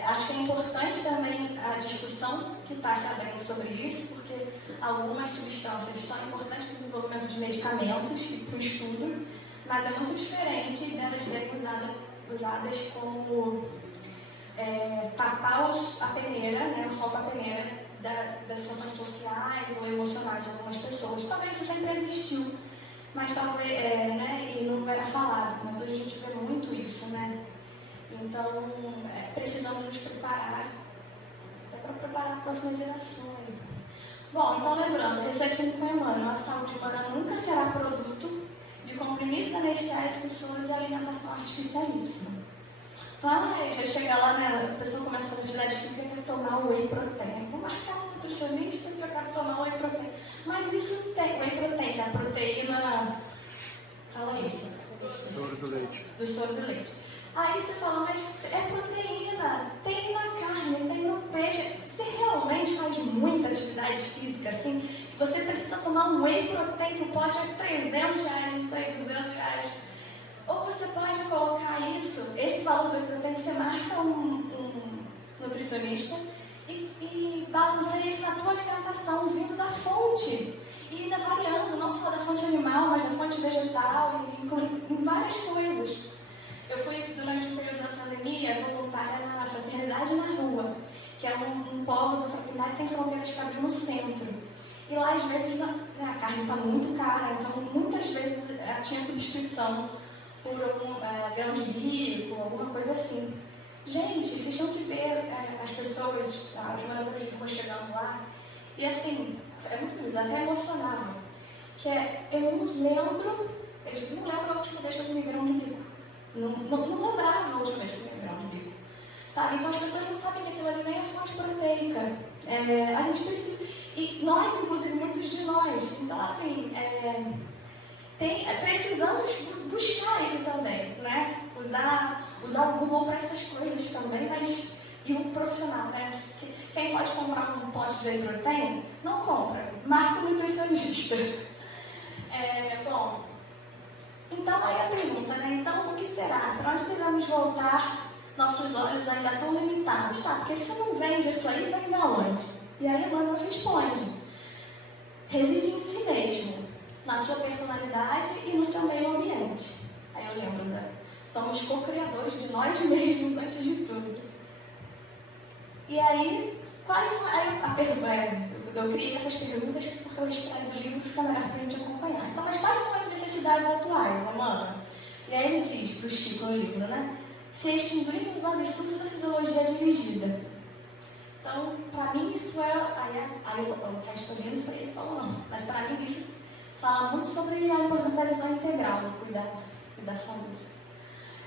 Acho que é importante também a discussão que está se abrindo sobre isso, porque algumas substâncias são importantes para o desenvolvimento de medicamentos e para o estudo, mas é muito diferente delas serem usadas como tapar a peneira, né, o sol com a peneira das situações sociais ou emocionais de algumas pessoas. Talvez isso sempre existiu, mas talvez, né, e não era falado, mas hoje a gente vê muito isso, né? Então, precisamos nos preparar, até para preparar a próxima geração. Bom, então lembrando, refletindo com Emmanuel, a saúde humana nunca será produto de comprimidos anestésicos, soros e alimentação artificialíssima. Então, já chega lá, né, a pessoa começa a fazer atividade física e quer tomar o whey protein. Vou marcar um nutricionista que eu quero tomar o whey protein. Mas isso tem, whey protein, que é a proteína... Fala aí. Soro do leite. Do soro do leite. Aí você fala, mas é proteína, tem na carne, tem no peixe. Você realmente faz muita atividade física, assim, que você precisa tomar um whey protein que o pote é R$300, não sei, R$200. Ou você pode colocar isso, esse valor do whey protein, você marca um nutricionista e balanceia isso na tua alimentação, vindo da fonte. E ainda variando, não só da fonte animal, mas da fonte vegetal, e incluindo em várias coisas. Eu fui, durante o período da pandemia, voluntária na Fraternidade na Rua, que é um polo da Fraternidade Sem Fronteiras que abriu no centro. E lá, às vezes, a carne está muito cara, então muitas vezes tinha substituição por algum grão de bico, alguma coisa assim. Gente, vocês tinham que ver as pessoas, os moradores de rua chegando lá, e assim, é muito curioso, até emocionável, que eu não lembro a última vez que eu comi grão de bico. Não lembrava a última vez que eu comi grão de bico. Sabe? Então as pessoas não sabem que aquilo ali nem é fonte proteica. A gente precisa. E nós, inclusive, muitos de nós. Então, assim, precisamos buscar isso também, né? Usar o Google para essas coisas também, mas. E o profissional, né? Quem pode comprar um pote de whey protein, não compra. Marca o nutricionista. Bom, então aí a pergunta, né? Então o que será? Para onde devemos voltar? Nossos olhos ainda estão limitados. Tá, porque se não vende isso aí, vem da onde? E aí Emmanuel responde: reside em si mesmo, na sua personalidade e no seu meio ambiente. Aí eu lembro somos co-criadores de nós mesmos antes de tudo. E aí, quais são a pergunta? Eu criei essas perguntas porque eu extraio do livro, fica melhor para a gente acompanhar. Então, mas quais são as necessidades atuais, Emmanuel? E aí ele diz para o Chico no livro, né? Se extinguirem os absurdos da fisiologia dirigida. Então, para mim isso aí o resto do livro foi ele falou não, mas para mim isso fala muito sobre a importância da visão integral do cuidado e da saúde.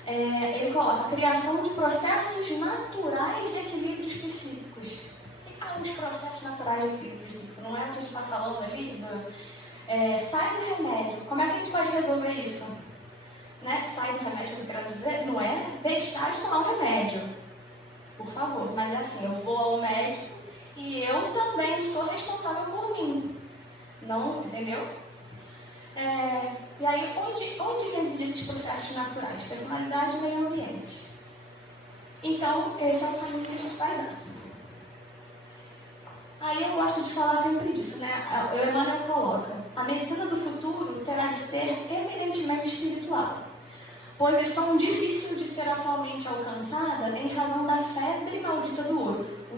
Ele coloca a criação de processos naturais de equilíbrios psíquicos. O que são os processos naturais de equilíbrio psíquico? Não é o que a gente está falando ali? Sai do remédio. Como é que a gente pode resolver isso? Né? Sai do remédio, que eu quero dizer, não é deixar de tomar o remédio. Por favor, mas é assim, eu vou ao médico e eu também sou responsável por mim. Não, entendeu? E aí, onde residem esses processos naturais? Personalidade e meio ambiente. Então, esse é o caminho que a gente vai dar. Aí eu gosto de falar sempre disso, né? O Emmanuel coloca: a medicina do futuro terá de ser eminentemente espiritual, pois eles são difíceis de ser atualmente alcançada em razão da febre maldita do ouro.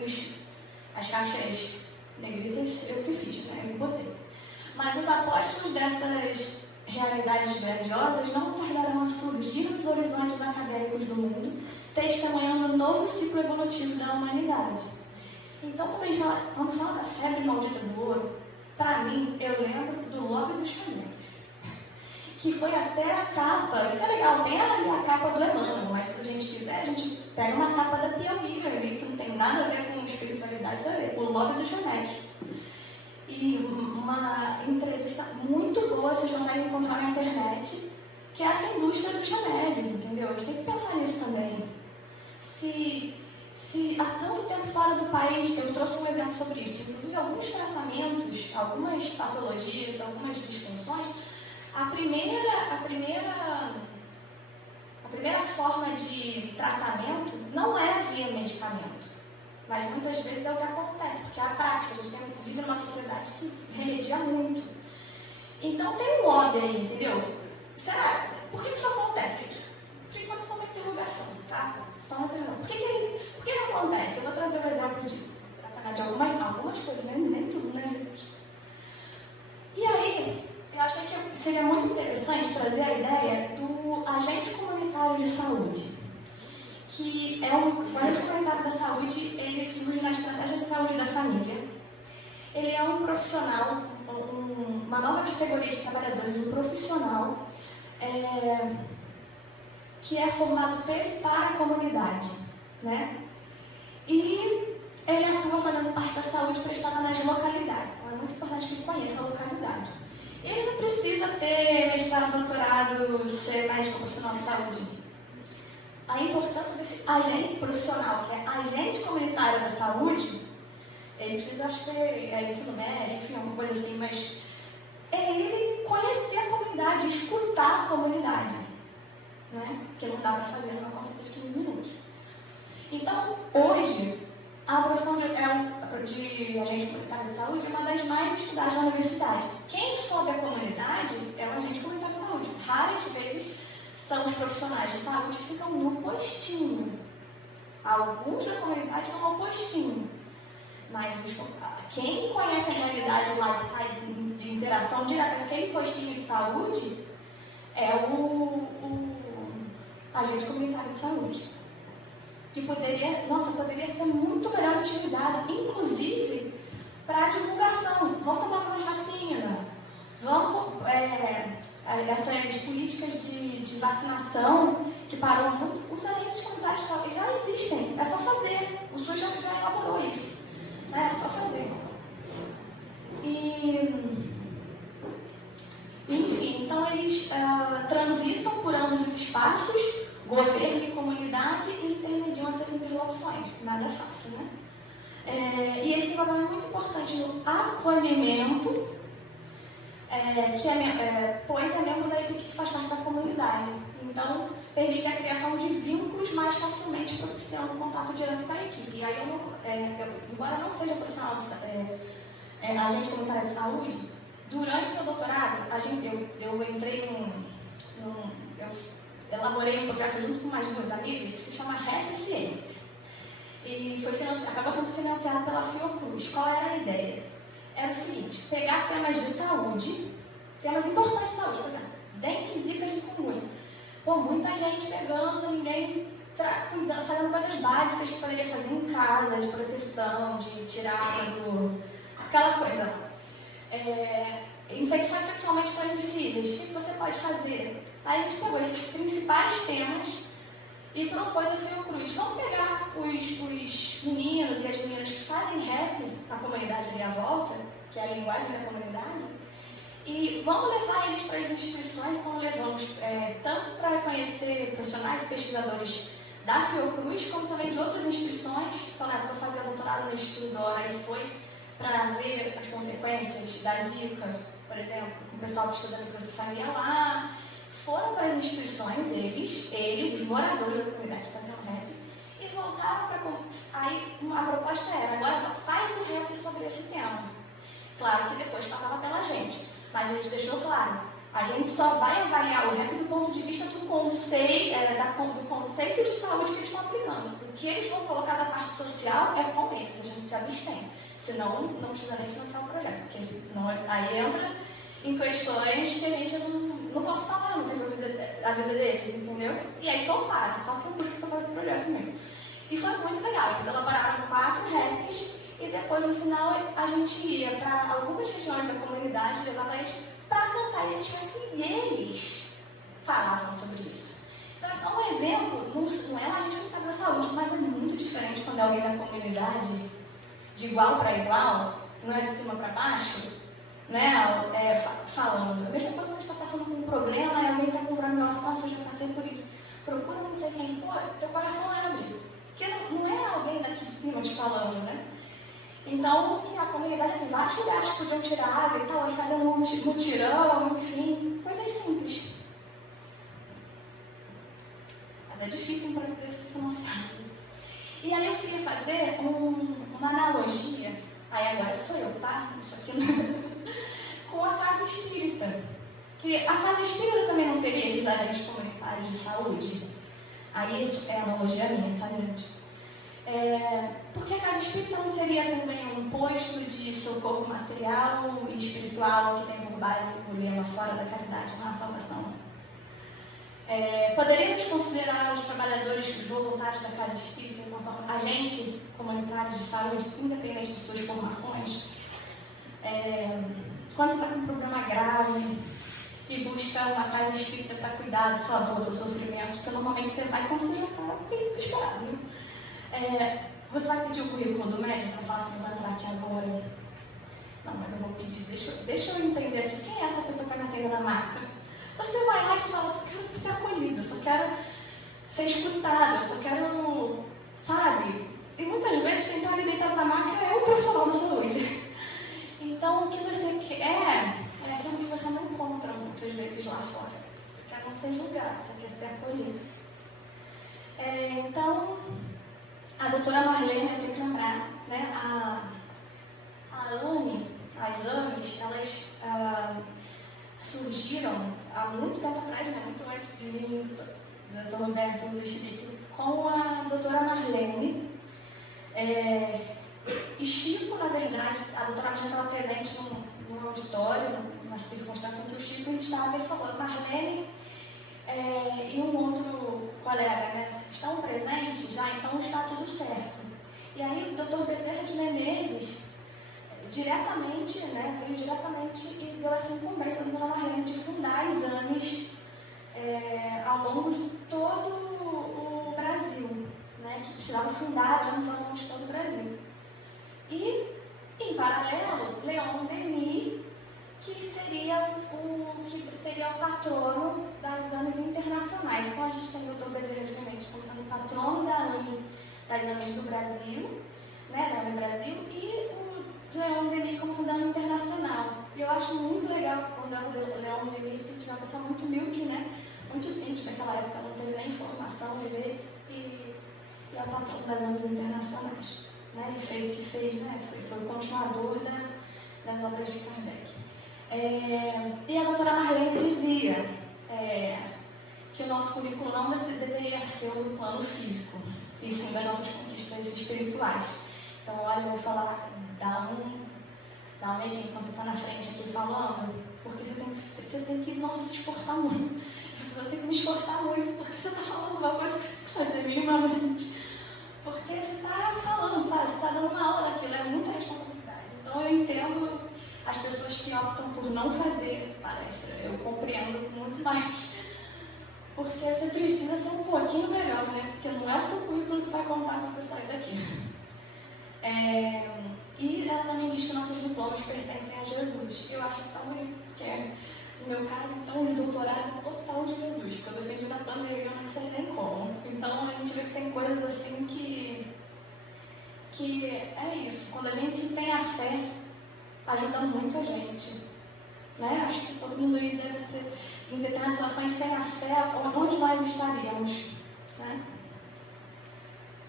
As caixas negritas eu que fiz, né? Eu botei. Mas os apóstolos dessas realidades grandiosas não tardarão a surgir nos horizontes acadêmicos do mundo, testemunhando o novo ciclo evolutivo da humanidade. Então, quando fala da febre maldita do ouro, para mim, eu lembro do Lobby dos Remédios, que foi até a capa. Isso é legal, tem ali a capa do Emmanuel, mas se a gente quiser, a gente pega uma capa da Piauí ali, que não tem nada a ver com espiritualidade, sabe? O Lobby dos Remédios. E uma entrevista muito boa, vocês conseguem encontrar na internet, que é essa indústria dos remédios, entendeu? A gente tem que pensar nisso também. Se há tanto tempo fora do país, eu trouxe um exemplo sobre isso, inclusive alguns tratamentos, algumas patologias, algumas disfunções, a primeira forma de tratamento não é via medicamento. Mas muitas vezes é o que acontece, porque é a prática, a gente vive numa sociedade que remedia muito. Então tem um lobby aí, entendeu? Será? Por que isso acontece? Por enquanto só uma interrogação, tá? Só uma interrogação. Por que acontece? Eu vou trazer um exemplo disso. Tratar de algumas coisas, nem tudo, né? E aí, eu achei que seria muito interessante trazer a ideia do agente comunitário de saúde. Que o agente comunitário da saúde, ele surge na estratégia de saúde da família. Ele é um profissional, uma nova categoria de trabalhadores, um profissional que é formado para a comunidade, né? E ele atua fazendo parte da saúde prestada nas localidades. Então é muito importante que ele conheça a localidade. Ele não precisa ter mestrado, doutorado, ser médico profissional de saúde. A importância desse agente profissional, que é agente comunitário da saúde, ele precisa, acho que ter ensino médio, enfim, alguma coisa assim, mas é ele conhecer a comunidade, escutar a comunidade, né? Que não dá para fazer numa consulta de 15 minutos. Então, hoje, a profissão de agente comunitário de saúde é uma das mais estudadas na universidade. Quem sobe a comunidade é o agente comunitário de saúde. Raras vezes são os profissionais de saúde que ficam no postinho. Alguns da comunidade vão ao postinho. Mas quem conhece a realidade lá que está de interação direta com aquele postinho de saúde é o agente comunitário de saúde. Que poderia ser muito melhor utilizado, inclusive para divulgação. Vamos tomar uma vacina. Vamos... essas políticas de vacinação que parou muito, os agentes comunitários de saúde já existem, é só fazer. O SUS já elaborou isso, né? É só fazer. Enfim, então eles transitam por ambos os espaços, governo e comunidade intermediam essas interlocuções. Nada fácil, né? E ele tem um papel muito importante no acolhimento, pois é membro da equipe que faz parte da comunidade. Então, permite a criação de vínculos mais facilmente, propiciando contato direto com a equipe. E aí, embora não seja profissional de agente comunitário de saúde, durante o meu doutorado, eu entrei eu elaborei um projeto junto com mais 2 amigas que se chama Rap Ciência. E acabou sendo financiado pela Fiocruz. Qual era a ideia? Era o seguinte: pegar temas de saúde, temas importantes de saúde, por exemplo, dengue, zika, chikungunya. Pô, muita gente pegando, ninguém cuidando, fazendo coisas básicas que poderia fazer em casa, de proteção, de tirar aquela coisa. Infecções sexualmente transmissíveis, o que você pode fazer? Aí a gente pegou esses principais temas e propôs a Fiocruz: vamos pegar os meninos e as meninas que fazem rap na comunidade ali à volta, que é a linguagem da comunidade, e vamos levar eles para as instituições. Então levamos tanto para conhecer profissionais e pesquisadores da Fiocruz, como também de outras instituições. Então na época eu fazia doutorado no Instituto Dora e foi para ver as consequências da zika, por exemplo, com o pessoal que estuda microcefalia lá. Foram para as instituições, eles, os moradores da comunidade que faziam rap, e voltaram para... Aí a proposta era: agora faz o rap sobre esse tema. Claro que depois passava pela gente, mas a gente deixou claro: a gente só vai avaliar o rap do ponto de vista do conceito de saúde que eles estão aplicando. O que eles vão colocar da parte social é com eles, a gente se abstém. Senão, não precisa nem financiar o projeto, porque senão aí entra em questões que a gente não posso falar, não teve a vida deles, entendeu? E aí toparam, só foi um grupo que topou esse projeto mesmo. E foi muito legal, eles elaboraram 4 raps e depois no final a gente ia para algumas regiões da comunidade, levava eles para cantar esses raps e eles falavam sobre isso. Então é só um exemplo, não é um agente comunitário da saúde, mas é muito diferente quando é alguém da comunidade, de igual para igual, não é de cima para baixo, né? Falando. A mesma coisa quando a gente está passando por um problema e alguém está com um problema, nossa, eu já passei por isso. Procura não sei quem, pô, teu coração abre. Porque não é alguém daqui de cima te falando, né? Então, e a comunidade, assim, vários lugares que podiam tirar água e tal, e fazendo um mutirão, enfim, coisas simples. Mas é difícil para poder se financiar. E aí eu queria fazer uma analogia, aí agora sou eu, tá? Isso aqui não... com a casa espírita. Que a casa espírita também não teria esses agentes comunitários de saúde. Aí isso é analogia minha, tá, gente? Porque a casa espírita não seria também um posto de socorro material e espiritual que tem por base o lema fora da caridade, não há salvação. Poderíamos considerar os trabalhadores, os voluntários da casa espírita como agentes comunitários de saúde, independente de suas formações? Quando você está com um problema grave e busca uma casa espírita para cuidar da sua dor, do seu sofrimento, porque normalmente você vai quando você já está desesperado, né? Você vai pedir o currículo do médico, você fala assim: vou entrar aqui agora. Não, mas eu vou pedir, deixa eu entender aqui, quem é essa pessoa que vai me atender na maca? Você vai lá e fala assim: eu quero ser acolhida, eu só quero ser escutada, eu só quero, sabe? E muitas vezes quem está ali deitado na maca é o profissional da saúde. Então, o que você quer é aquilo que você não encontra muitas vezes lá fora. Você quer não ser julgado, você quer ser acolhido. Então, a doutora Marlene, eu tenho que lembrar, né? A AME, as AMEs, elas surgiram há muito tempo atrás, né? Muito antes de mim, do Dr. Roberto Luiz, com a doutora Marlene. E Chico, na verdade, a doutora Marlene estava presente num auditório, numa circunstância em que o Chico estava, ele falou: Marlene e um outro colega, né, estão presentes já, então está tudo certo. E aí o Dr. Bezerra de Menezes diretamente, né, veio diretamente e deu essa incumbência da doutora Marlene de fundar exames ao longo de todo o Brasil, né, que precisavam fundar exames ao longo de todo o Brasil. E, em paralelo, Leon Denis, que seria o patrono das exames internacionais. Então, a gente tem o Dr. Bezerra Brasil, né, no Brasil, e o Leon Denis como cidadão internacional. E eu acho muito legal quando o Leon Denis, que tinha uma pessoa muito humilde, né, muito simples naquela época, não teve nem formação direito, e é o patrão das ONGs internacionais. Né, ele fez o que fez, né, foi o continuador das obras de Kardec. E a doutora Marlene dizia que o nosso currículo não deveria ser no plano físico, e sim das nossas conquistas espirituais. Então, olha, eu vou falar, dá um medinho quando você está na frente aqui falando, porque você tem que, nossa, se esforçar muito. Eu tenho que me esforçar muito, porque você está falando uma coisa que você tem que fazer minimamente. Porque você está falando, sabe? Você está dando uma aula daquilo, é muita responsabilidade. Então, eu entendo as pessoas que optam por não fazer palestra, eu compreendo muito mais. Porque você precisa ser um pouquinho melhor, né? Porque não é o teu currículo que vai contar quando você sair daqui. E ela também diz que nossos diplomas pertencem a Jesus. Eu acho isso tão bonito, porque no meu caso, então, de doutorado é total de Jesus. Porque eu defendi na pandemia, eu não sei nem como. Então, a gente vê que tem coisas assim que é isso. Quando a gente tem a fé, ajuda muito a gente. Né? Acho que todo mundo aí deve ser, em determinadas situações, sem a fé, onde nós estaríamos. Né?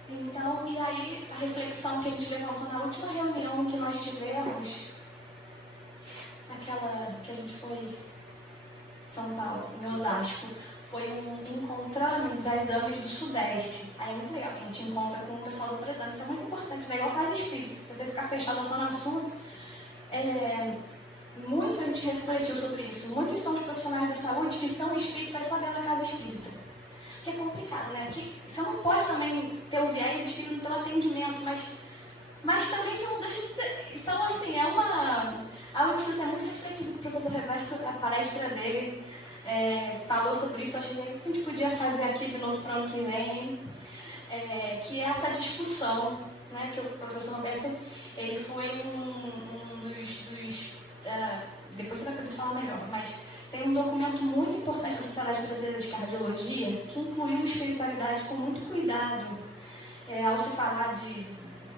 Então, e aí, a reflexão que a gente levantou na última reunião que nós tivemos, aquela que a gente foi em São Paulo, em Osasco, foi um encontrame das AMES do Sudeste. Aí é muito legal que a gente encontra com o pessoal de outras AMES, isso é muito importante, é igual casa espírita, se você ficar fechado só na sua. Muito a gente refletiu sobre isso. Muitos são os profissionais da saúde que são espíritas só dentro da casa espírita. Que é complicado, né? Que você não pode também ter o viés espírita no atendimento, mas também você não deixa de ser. Então, assim, algo que precisa ser muito refletido. O professor Roberto, a palestra dele, falou sobre isso. Acho que a gente podia fazer aqui de novo para o ano que vem, que é essa discussão, né? Que o professor Roberto, ele foi um dos depois você vai poder falar melhor, mas tem um documento muito importante da Sociedade Brasileira de Cardiologia que incluiu espiritualidade com muito cuidado ao se falar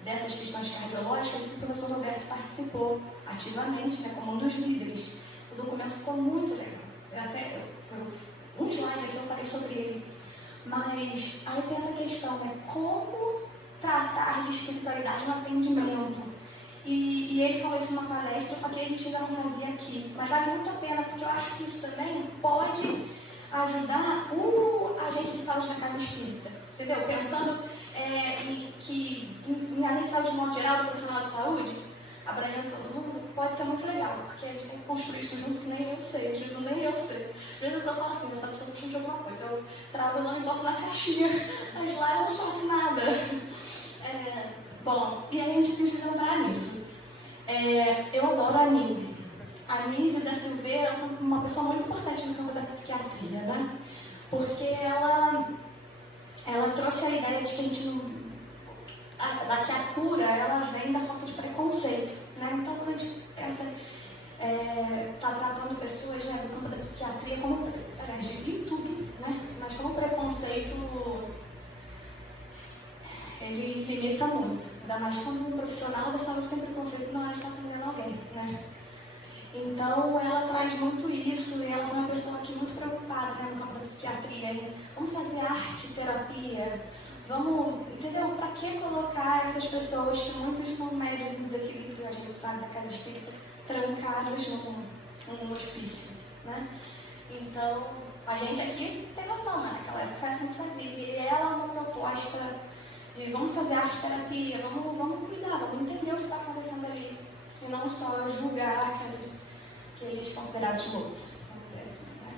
dessas questões cardiológicas, que o professor Roberto participou ativamente, né, como um dos líderes. O documento ficou muito legal. Um slide aqui eu falei sobre ele. Mas aí tem essa questão, né, como tratar de espiritualidade no atendimento. E ele falou isso numa palestra, só que a gente ainda não fazia aqui. Mas vale muito a pena, porque eu acho que isso também pode ajudar o agente de saúde da casa espírita. Entendeu? Pensando em área de saúde de modo geral, do profissional de saúde, abrangendo todo mundo, pode ser muito legal, porque a gente tem que construir isso junto, que nem eu sei, às vezes nem eu sei. Às vezes eu falo assim, essa pessoa precisa de alguma coisa, eu trago lá e boto na caixinha, mas lá eu não faço nada. Bom, e aí a gente precisa lembrar nisso. Eu adoro a Anise. A Anise da Silveira é uma pessoa muito importante no campo da psiquiatria, né? Porque ela trouxe a ideia de que a gente que a cura, ela vem da falta de preconceito, né? Então, quando a gente pensa, está tratando pessoas, né, do campo da psiquiatria, como, de tudo, né? Mas como preconceito, ele limita muito, ainda mais quando um profissional da saúde tem preconceito na hora de estar atendendo alguém, né? Então, ela traz muito isso, e ela foi uma pessoa aqui muito preocupada, né, no campo da psiquiatria. Vamos fazer arte, terapia, vamos, entendeu? Para que colocar essas pessoas, que muitos são médios em desequilíbrio, a gente sabe, da casa espírita, trancadas num hospício, né? Então, a gente aqui tem noção, né? Naquela época foi assim que fazia, e ela uma proposta de vamos fazer arte terapia, vamos cuidar, vamos entender o que está acontecendo ali, e não só julgar aqueles considerados loucos, vamos dizer assim, né?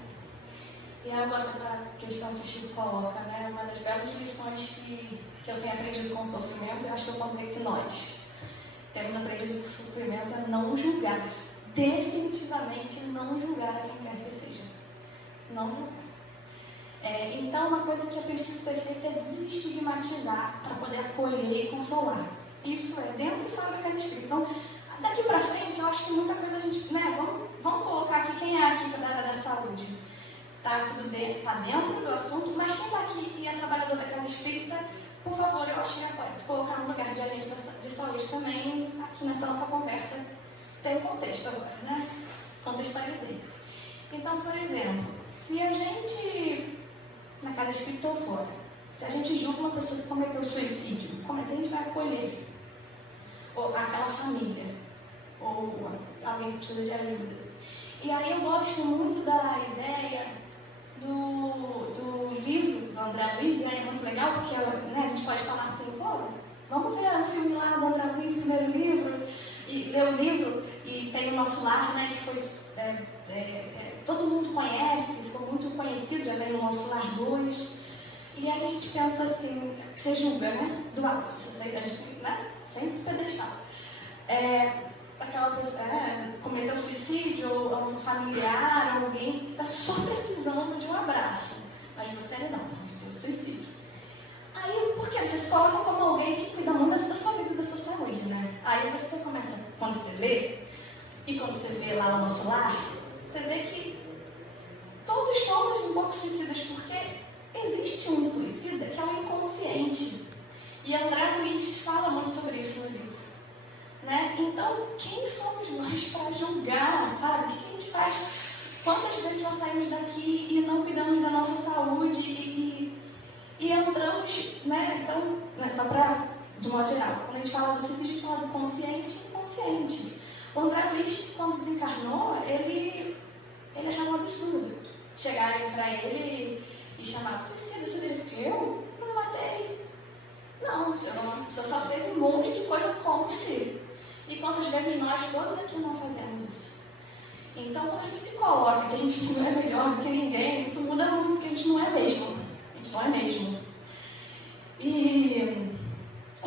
E eu gosto dessa questão que o Chico coloca, né? Uma das belas lições que eu tenho aprendido com o sofrimento, eu acho que eu posso dizer que nós temos aprendido com o sofrimento é não julgar, definitivamente não julgar a quem quer que seja, não julgar. Então, uma coisa que é preciso ser feita é desestigmatizar para poder acolher e consolar. Isso é dentro e fora da casa espírita. Então, daqui para frente, eu acho que muita coisa a gente, né, vamos colocar aqui quem é aqui da área da saúde. Tá dentro do assunto, mas quem está aqui e é trabalhador da casa espírita por favor, eu acho que já pode se colocar no lugar de agente de saúde também, aqui nessa nossa conversa. Tem um contexto agora, né? Contextualizei. Então, por exemplo, se a gente, na casa espírita ou fora, se a gente julga uma pessoa que cometeu suicídio, como é que a gente vai acolher? Ou aquela família, ou alguém que precisa de ajuda. E aí eu gosto muito da ideia do livro do André Luiz, é muito legal, porque né, a gente pode falar assim, pô, vamos ver o filme lá do André Luiz, primeiro livro, e ler o livro, e tem o Nosso Lar, né, que foi, todo mundo conhece, ficou muito conhecido, já veio o Nosso Lar 2, e aí a gente pensa assim, você julga, né, do alto, a gente, né, sempre pedestal. Aquela pessoa cometeu suicídio, ou um familiar, ou alguém que está só precisando de um abraço, mas você não, cometeu suicídio. Aí, por quê? Você se coloca como alguém que cuida muito da sua vida e da sua saúde, né? Aí você começa, quando você lê, e quando você vê lá no Nosso Lar, você vê que todos somos um pouco suicidas, porque existe um suicida que é um inconsciente. E André Luiz fala muito sobre isso no livro. Né? Então, quem somos nós para julgar, sabe? O que a gente faz? Quantas vezes nós saímos daqui e não cuidamos da nossa saúde e entramos, né? Então, só para, de modo geral, quando a gente fala do suicídio, a gente fala do consciente e inconsciente. O André Luiz, quando desencarnou, ele achava um absurdo chegarem para ele e chamar suicida, porque eu não matei. Não, você só fez um monte de coisa como se. E quantas vezes nós todos aqui não fazemos isso? Então, quando a gente se coloca que a gente não é melhor do que ninguém, isso muda muito, porque a gente não é mesmo. A gente não é mesmo. E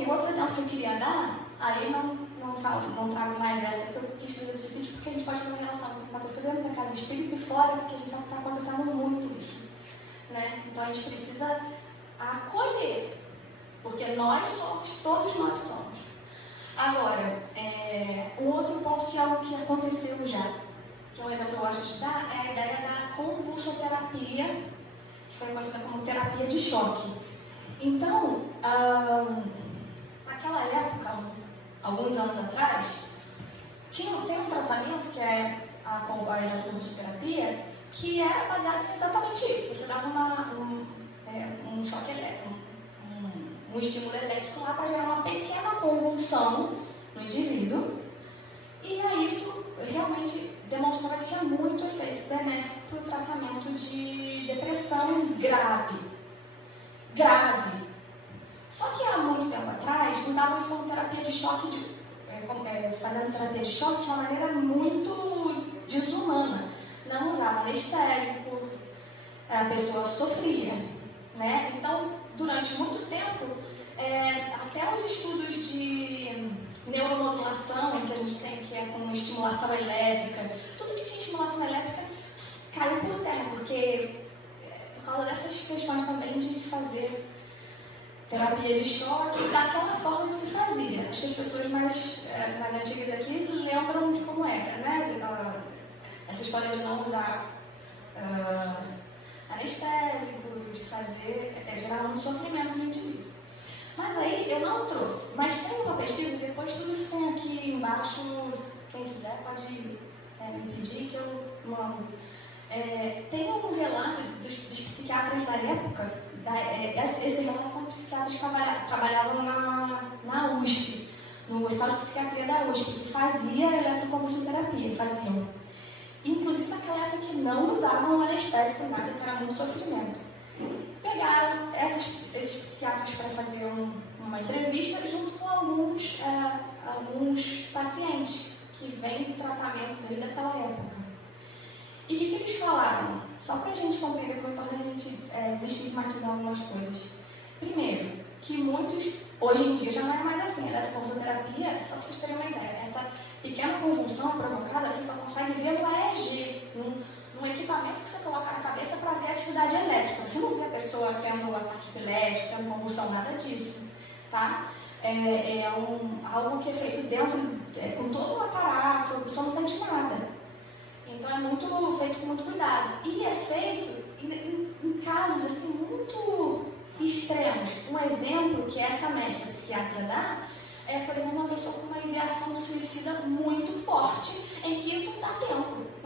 outro exemplo que eu queria dar, aí não trago mais essa, que eu quis trazer do suicídio, porque a gente pode ter uma relação com o que aconteceu dentro da casa espírita e fora, porque a gente sabe que está acontecendo muito isso. Né? Então, a gente precisa acolher, porque nós somos, todos nós somos. Agora, um outro ponto que é algo que aconteceu já, que é um exemplo que eu gosto de dar, é a ideia da convulsoterapia, que foi conhecida como terapia de choque. Então, naquela época, alguns anos atrás, tem um tratamento que é a eletroconvulsoterapia, que era baseado em exatamente isso. Você dava um choque elétrico, um estímulo elétrico lá para gerar uma pequena convulsão no indivíduo, e aí isso realmente demonstrava que tinha muito efeito benéfico para o tratamento de depressão grave. Só que há muito tempo atrás usavam isso como terapia de choque, fazendo terapia de choque de uma maneira muito desumana. Não usava anestésico, a pessoa sofria, né? Então, durante muito tempo, até os estudos de neuromodulação que a gente tem, que é com estimulação elétrica, tudo que tinha estimulação elétrica caiu por terra, porque por causa dessas questões também de se fazer terapia de choque daquela forma que se fazia. Acho que as pessoas mais antigas aqui lembram de como era, né? Essa história de não usar anestésico, de fazer, gerar um sofrimento no indivíduo. Mas aí eu não trouxe. Mas tem uma pesquisa, depois tudo isso tem aqui embaixo, quem quiser pode me pedir que eu mando. Tem um relato dos psiquiatras da época, esse relato são psiquiatras que trabalhavam na USP, no Hospital de Psiquiatria da USP, que fazia eletroconvulsoterapia, faziam. Inclusive naquela época que não usavam anestésico, nada, que era muito sofrimento. Pegaram esses psiquiatras para fazer uma entrevista junto com alguns pacientes que vêm do tratamento dele daquela época. E o que eles falaram? Só para a gente compreender como é importante a gente desestigmatizar algumas coisas. Primeiro, que muitos, hoje em dia já não é mais assim, a eletroconvulsoterapia, só para vocês terem uma ideia, essa pequena convulsão provocada você só consegue ver no EEG, num equipamento que você coloca na cabeça para ver a atividade elétrica. Você não vê a pessoa tendo ataque epilético, tendo convulsão, nada disso, tá? Algo que é feito dentro, com todo o aparato, você não sente nada. Então é feito com muito cuidado. E é feito em casos assim muito extremos. Um exemplo exemplo que essa médica psiquiatra dá é, por exemplo, uma pessoa com uma ideação suicida muito forte, em que não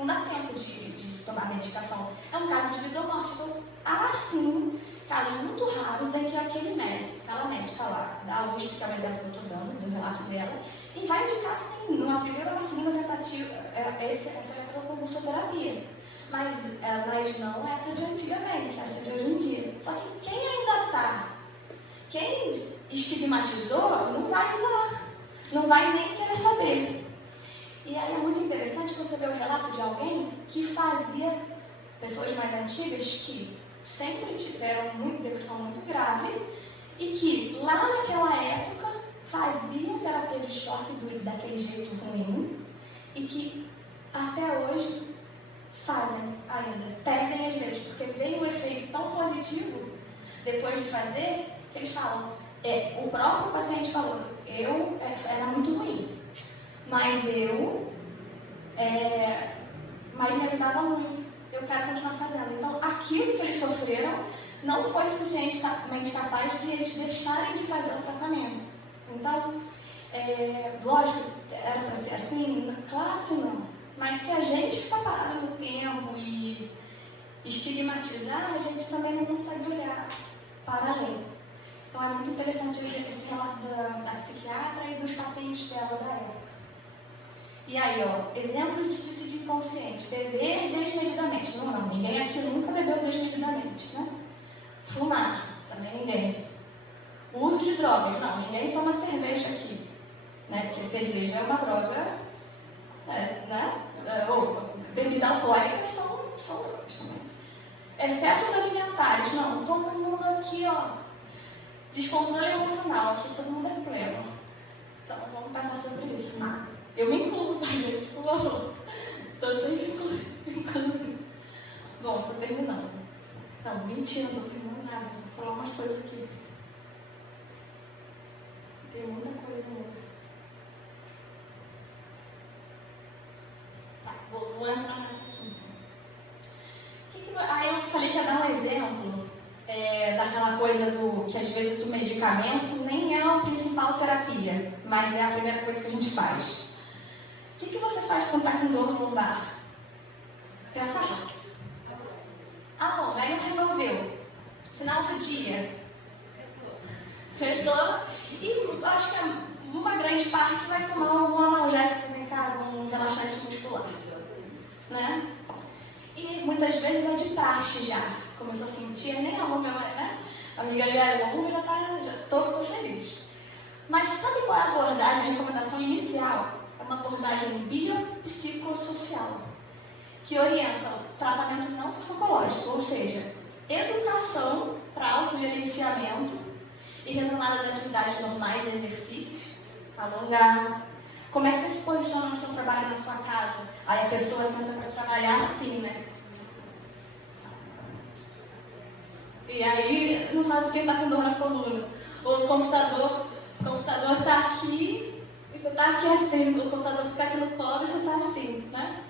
dá tempo de tomar medicação. É um caso de vida ou morte. Então, há sim casos muito raros em que aquela médica lá, da USP, que é o exemplo que eu estou dando, do relato dela, e vai indicar sim, numa primeira ou uma segunda tentativa, essa eletroconvulsoterapia. Mas não essa de antigamente, essa de hoje em dia. Só que quem estigmatizou, não vai usar, não vai nem querer saber. E aí é muito interessante quando você vê o relato de alguém que fazia, pessoas mais antigas que sempre tiveram depressão muito grave e que lá naquela época faziam terapia de choque daquele jeito ruim e que até hoje fazem ainda, perdem às vezes, porque veio um efeito tão positivo depois de fazer, que eles falam, o próprio paciente falou, era muito ruim, mas me ajudava muito, eu quero continuar fazendo. Então, aquilo que eles sofreram não foi suficientemente capaz de eles deixarem de fazer o tratamento. Então, lógico, era para ser assim? Claro que não. Mas se a gente ficar parado no tempo e estigmatizar, a gente também não consegue olhar para além. Então é muito interessante esse relato da psiquiatra e dos pacientes dela da época. E aí, exemplos de suicídio inconsciente. Beber desmedidamente. Não, ninguém aqui nunca bebeu desmedidamente, né? Fumar, também ninguém. O uso de drogas, não, ninguém toma cerveja aqui, né? Porque cerveja é uma droga, né? Ou bebida alcoólica são drogas também. Excessos alimentares, não, todo mundo aqui, descontrole emocional, aqui todo mundo é pleno. Então vamos passar sobre isso. Eu me incluo, tá, gente? Por favor. Estou sempre incluindo. Bom, estou terminando. Não, mentira, não estou terminando nada. Vou falar umas coisas aqui. Tem muita coisa ainda. Tá, vou entrar nessa aqui então. Aí eu falei que ia dar um exemplo daquela coisa que às vezes o medicamento nem é a principal terapia, mas é a primeira coisa que a gente faz. O que você faz quando está com dor no lombar? Pensa rápido. Bom, aí não resolveu. Final do dia. Reclama. E acho que uma grande parte vai tomar algum analgésico em casa, um relaxante muscular. Né? E muitas vezes é de praxe já. Começou a sentir, nem a longa, né? A amiga já tô feliz. Mas sabe qual é a abordagem, a recomendação inicial? É uma abordagem biopsicossocial, que orienta o tratamento não farmacológico, ou seja, educação para autogerenciamento e retomada das atividades normais, exercícios, alongar. Como é que você se posiciona no seu trabalho, na sua casa? Aí a pessoa senta para trabalhar assim, né? E aí não sabe quem está com dor na coluna. Ou o computador está aqui e você está aqui assim. O computador fica aqui no colo e você está assim, né?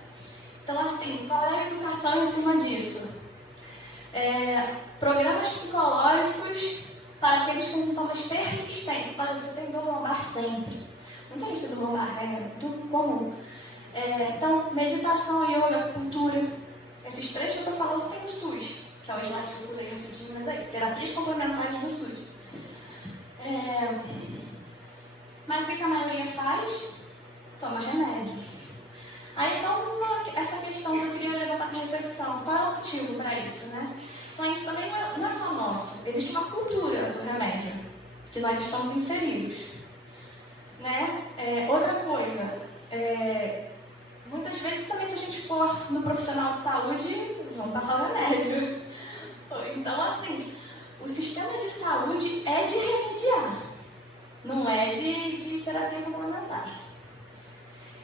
Então, assim, qual é a educação em cima disso? Programas psicológicos para aqueles com sintomas persistentes. Sabe, você tem dor lombar sempre. Não tem isso do lombar, né? É muito comum. Então, meditação, yoga, acupuntura. Esses três que eu estou falando tem o SUS, que é o slide que eu pulei rapidinho, mas é isso. Terapias complementares do SUS. Mas o que a maioria faz? Toma remédio. Aí só essa questão que eu queria levantar para reflexão. Qual é o motivo para isso, né? Então, isso também não é só nosso. Existe uma cultura do remédio, que nós estamos inseridos. Né? Outra coisa, muitas vezes também se a gente for no profissional de saúde, vamos passar o remédio. Então, assim, o sistema de saúde é de remediar, não é de terapia complementar.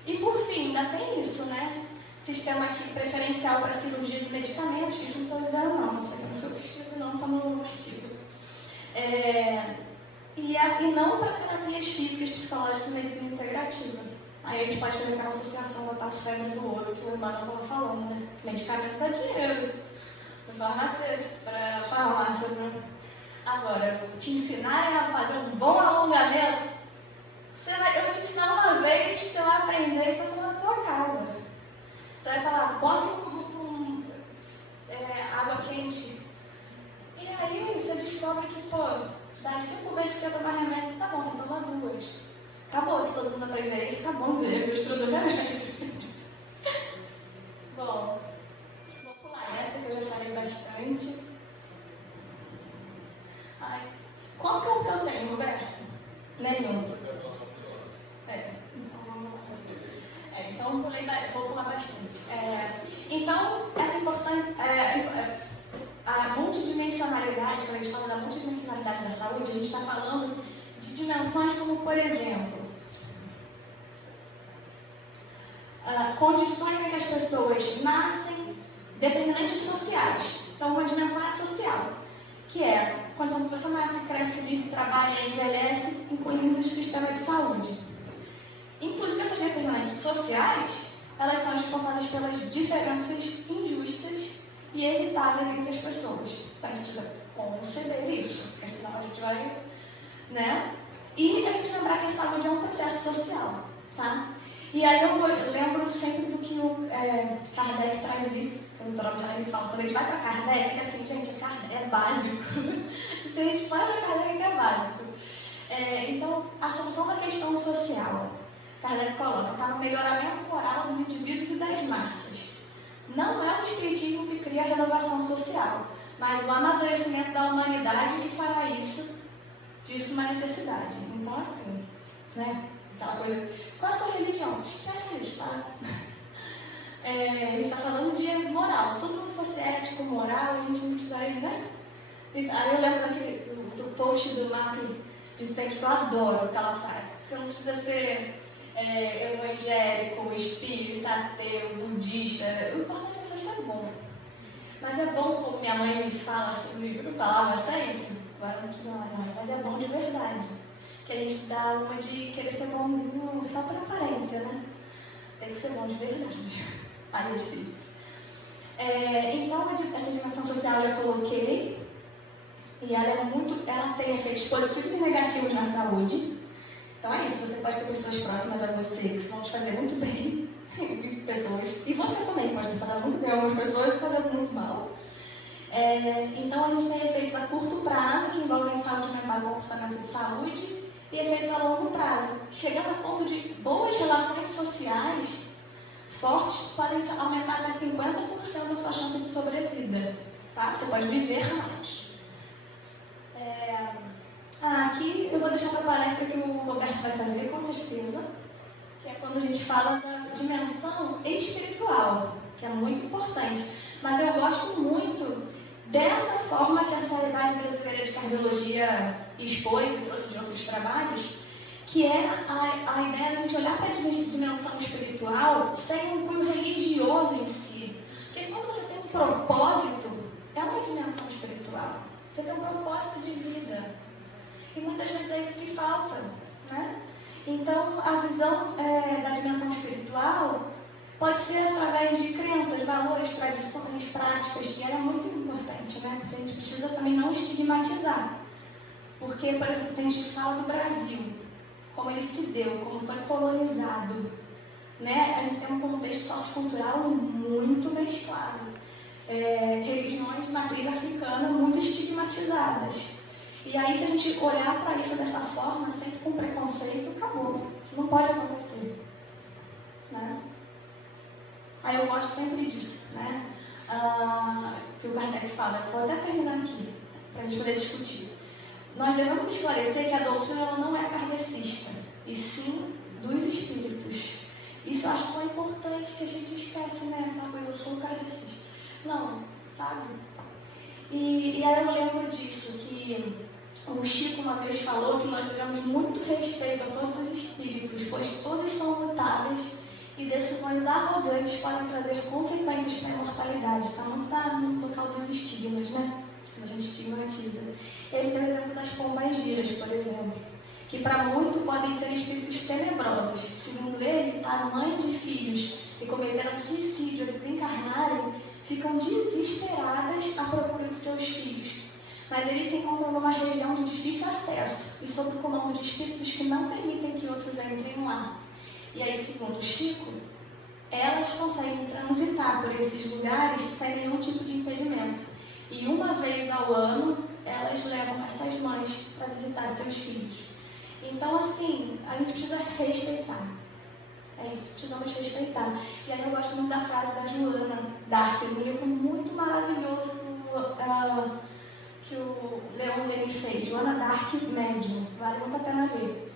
E por fim, ainda tem isso, né? Sistema aqui preferencial para cirurgias e medicamentos, que isso não sou zero não, isso aqui não foi o que escrevi não, está no artigo. E não para terapias físicas, psicológicas e medicina integrativa. Aí a gente pode fazer aquela associação da tal febre do ouro que o Emmanuel estava falando, né? Medicamento dá dinheiro. Para farmacêutico, para farmácia, né? Agora, te ensinarem a fazer um bom alongamento, eu te ensinar uma vez, você vai aprender, você vai fazer na tua casa. Você vai falar, bota água quente. E aí você descobre que, das 5 vezes que você tomar remédio, tá bom, você toma 2. Acabou, se todo mundo aprender isso, tá bom, mistura do remédio. Bom, vou pular essa que eu já falei bastante. Ai, quanto campo que eu tenho, Roberto? Nenhum. Então vou pular bastante. Então, essa importante. A multidimensionalidade, quando a gente fala da multidimensionalidade da saúde, a gente está falando de dimensões como, por exemplo, condições em que as pessoas nascem, determinantes sociais. Então, uma dimensão é social, que é condição que a pessoa nasce, cresce, vive, trabalha, envelhece, incluindo o sistema de saúde. Inclusive, essas determinantes sociais, elas são responsáveis pelas diferenças injustas e evitáveis entre as pessoas. Então, a gente precisa conceber isso, porque senão a gente vai, né? E a gente lembrar que a saúde é um processo social, tá? E aí eu lembro sempre do que o Kardec traz isso, o doutor Kardec fala, quando a gente vai para Kardec, é assim, gente, Kardec é básico. Se a gente vai para Kardec, é básico. Então, a solução da questão social, Kardec coloca, está no melhoramento moral dos indivíduos e das massas. Não é o espiritismo que cria a renovação social, mas o amadurecimento da humanidade que fará disso uma necessidade. Então, assim, né? Aquela coisa, qual é a sua religião? Esquece isso, tá? A gente está falando de moral. Se todo mundo fosse ético, moral, a gente não precisaria, né? Aí eu lembro do post do Mark de sempre, que eu adoro aquela frase. Você não precisa ser evangélico, espírita, ateu, budista. O importante é você ser bom. Mas é bom, como minha mãe me fala, assim, eu falava sempre, agora não te dou mais, mas é bom de verdade. Que a gente dá uma de querer ser bonzinho só por aparência, né? Tem que ser bom de verdade. Aí é difícil. Então, essa dimensão social eu já coloquei. E ela tem efeitos positivos e negativos na saúde. Então é isso, você pode ter pessoas próximas a você que vão te fazer muito bem. E você também pode te fazer muito bem algumas pessoas e fazer muito mal. Então a gente tem efeitos a curto prazo, que envolvem saúde mental e comportamento de saúde, e efeitos a longo prazo, chegando a ponto de boas relações sociais fortes podem aumentar até 50% a sua chance de sobrevida. Tá? Você pode viver mais. Aqui eu vou deixar para a palestra que o Roberto vai fazer, com certeza, que é quando a gente fala da dimensão espiritual, que é muito importante. Mas eu gosto muito dessa forma que a Sociedade Brasileira de Cardiologia expôs e trouxe de outros trabalhos, que é a ideia de a gente olhar para a dimensão espiritual sem um cunho religioso em si. Porque quando você tem um propósito, é uma dimensão espiritual. Você tem um propósito de vida. E muitas vezes é isso que falta, né? Então, a visão da dimensão espiritual pode ser através de crenças, valores, tradições, práticas, que era muito importante, né? Porque a gente precisa também não estigmatizar. Porque, por exemplo, se a gente fala do Brasil, como ele se deu, como foi colonizado, né? A gente tem um contexto sociocultural muito mesclado. Religiões de matriz africana muito estigmatizadas. E aí, se a gente olhar para isso dessa forma, sempre com preconceito, acabou. Isso não pode acontecer, né? Aí eu gosto sempre disso, né? Que o Kardec fala, vou até terminar aqui, para a gente poder discutir. Nós devemos esclarecer que a doutrina ela não é kardecista, e sim dos espíritos. Isso eu acho tão importante que a gente esquece, né? Eu sou kardecista. Não, sabe? E aí eu lembro disso, que o Chico uma vez falou que nós devemos muito respeito a todos os espíritos, pois todos são mutáveis e decisões arrogantes podem trazer consequências para a imortalidade. Está muito no local dos estigmas, né? A gente estigmatiza. Ele tem o exemplo das pombagiras, por exemplo, que para muito podem ser espíritos tenebrosos. Segundo ele, a mãe de filhos que cometeram suicídio ao desencarnarem ficam desesperadas à procura de seus filhos, mas eles se encontram numa região de difícil acesso e sob o comando de espíritos que não permitem que outros entrem lá. E aí, segundo Chico, elas conseguem transitar por esses lugares sem nenhum tipo de impedimento. E uma vez ao ano, elas levam essas mães para visitar seus filhos. Então, assim, a gente precisa respeitar. É isso, precisamos respeitar. E aí eu gosto muito da frase da Joana d'Arc, um livro muito maravilhoso que o Leon Denis fez, Joana d'Arc Médium, vale muito a pena ler.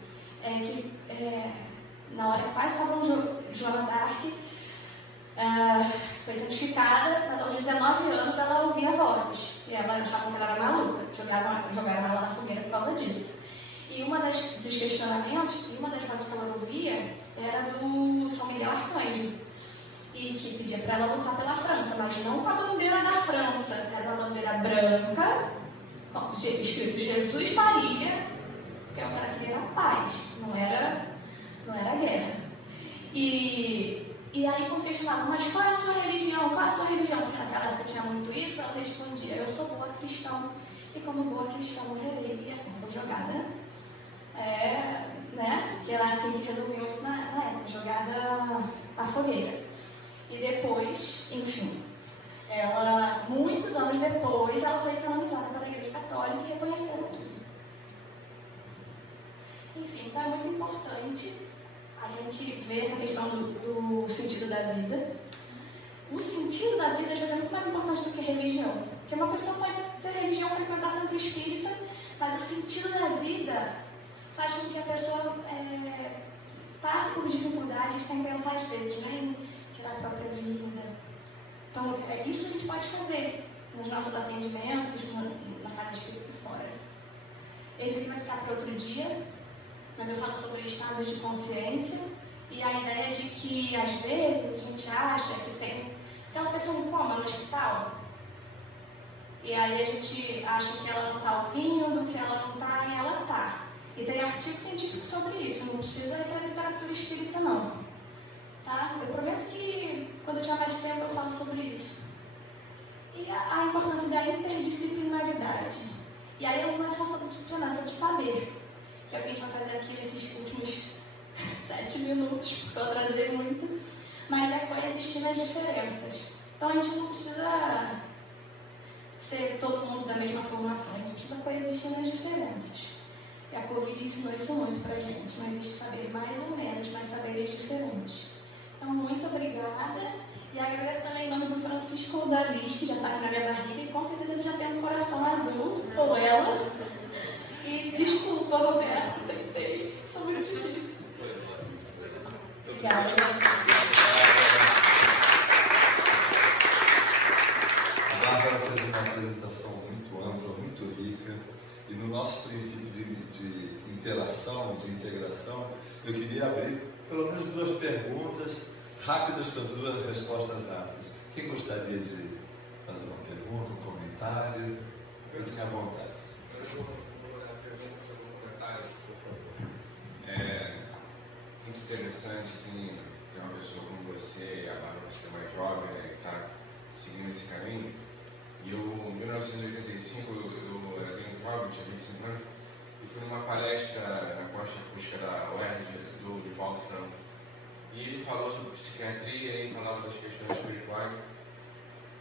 Na hora que quase estava Joana d'Arc, foi santificada, mas aos 19 anos ela ouvia vozes. E ela achava que ela era maluca, jogaram ela na fogueira por causa disso. E dos questionamentos, e uma das vozes que ela ouvia era do São Miguel Arcanjo, e que pedia para ela lutar pela França, mas não com a bandeira da França, era uma bandeira branca, escrito Jesus Maria, porque o cara queria a paz, não era guerra. E aí, quando questionavam, mas qual é a sua religião? Qual é a sua religião? Porque naquela época tinha muito isso, ela respondia, eu sou boa cristã. E como boa cristã, morrerei. E assim foi jogada, que era assim que resolveu-se na época, jogada à fogueira. E depois, enfim, muitos anos depois, ela foi canonizada pela Igreja Católica e reconheceram tudo. Enfim, então é muito importante a gente ver essa questão do sentido da vida. O sentido da vida, às vezes, é muito mais importante do que a religião. Porque uma pessoa pode ser religião, frequentar centro espírita, mas o sentido da vida faz com que a pessoa passe por dificuldades sem pensar, às vezes, em tirar a própria vida. Então, isso a gente pode fazer nos nossos atendimentos, na casa espírita e fora. Esse aqui vai ficar para outro dia, mas eu falo sobre estados de consciência e a ideia de que, às vezes, a gente acha que tem aquela pessoa em coma no hospital e aí a gente acha que ela não está ouvindo, que ela não está, e ela está. E tem artigo científico sobre isso, não precisa ir para a literatura espírita, não. Tá? Eu prometo que, quando eu tiver mais tempo, eu falo sobre isso. E a importância da interdisciplinaridade. E aí eu não é só sobre disciplinar, é sobre saber. Que é o que a gente vai fazer aqui nesses últimos 7 minutos, porque eu atrasei muito, mas é coexistir nas diferenças. Então a gente não precisa ser todo mundo da mesma formação, a gente precisa coexistir nas diferenças. E a Covid ensinou isso muito pra gente, não existe saber mais ou menos, mas saberes diferentes. Então, muito obrigada, e agradeço também em nome do Francisco Dalis, que já está aqui na minha barriga, e com certeza ele já tem um coração azul, ou ela. E desculpa, Roberto, tentei. Sou muito difícil. Obrigada. A Bárbara fez uma apresentação muito ampla, muito rica. E no nosso princípio de interação, de integração, eu queria abrir pelo menos 2 perguntas rápidas para 2 respostas rápidas. Quem gostaria de fazer uma pergunta, um comentário? Fiquem à vontade. Muito interessante, assim, ter uma pessoa como você, a Bárbara, que é mais jovem, né, que está seguindo esse caminho. E eu, em 1985, eu era bem jovem, tinha 25 anos, e fui numa palestra na Concha Acústica da UERJ, do Divaldo Franco. E ele falou sobre psiquiatria e falava das questões espirituais.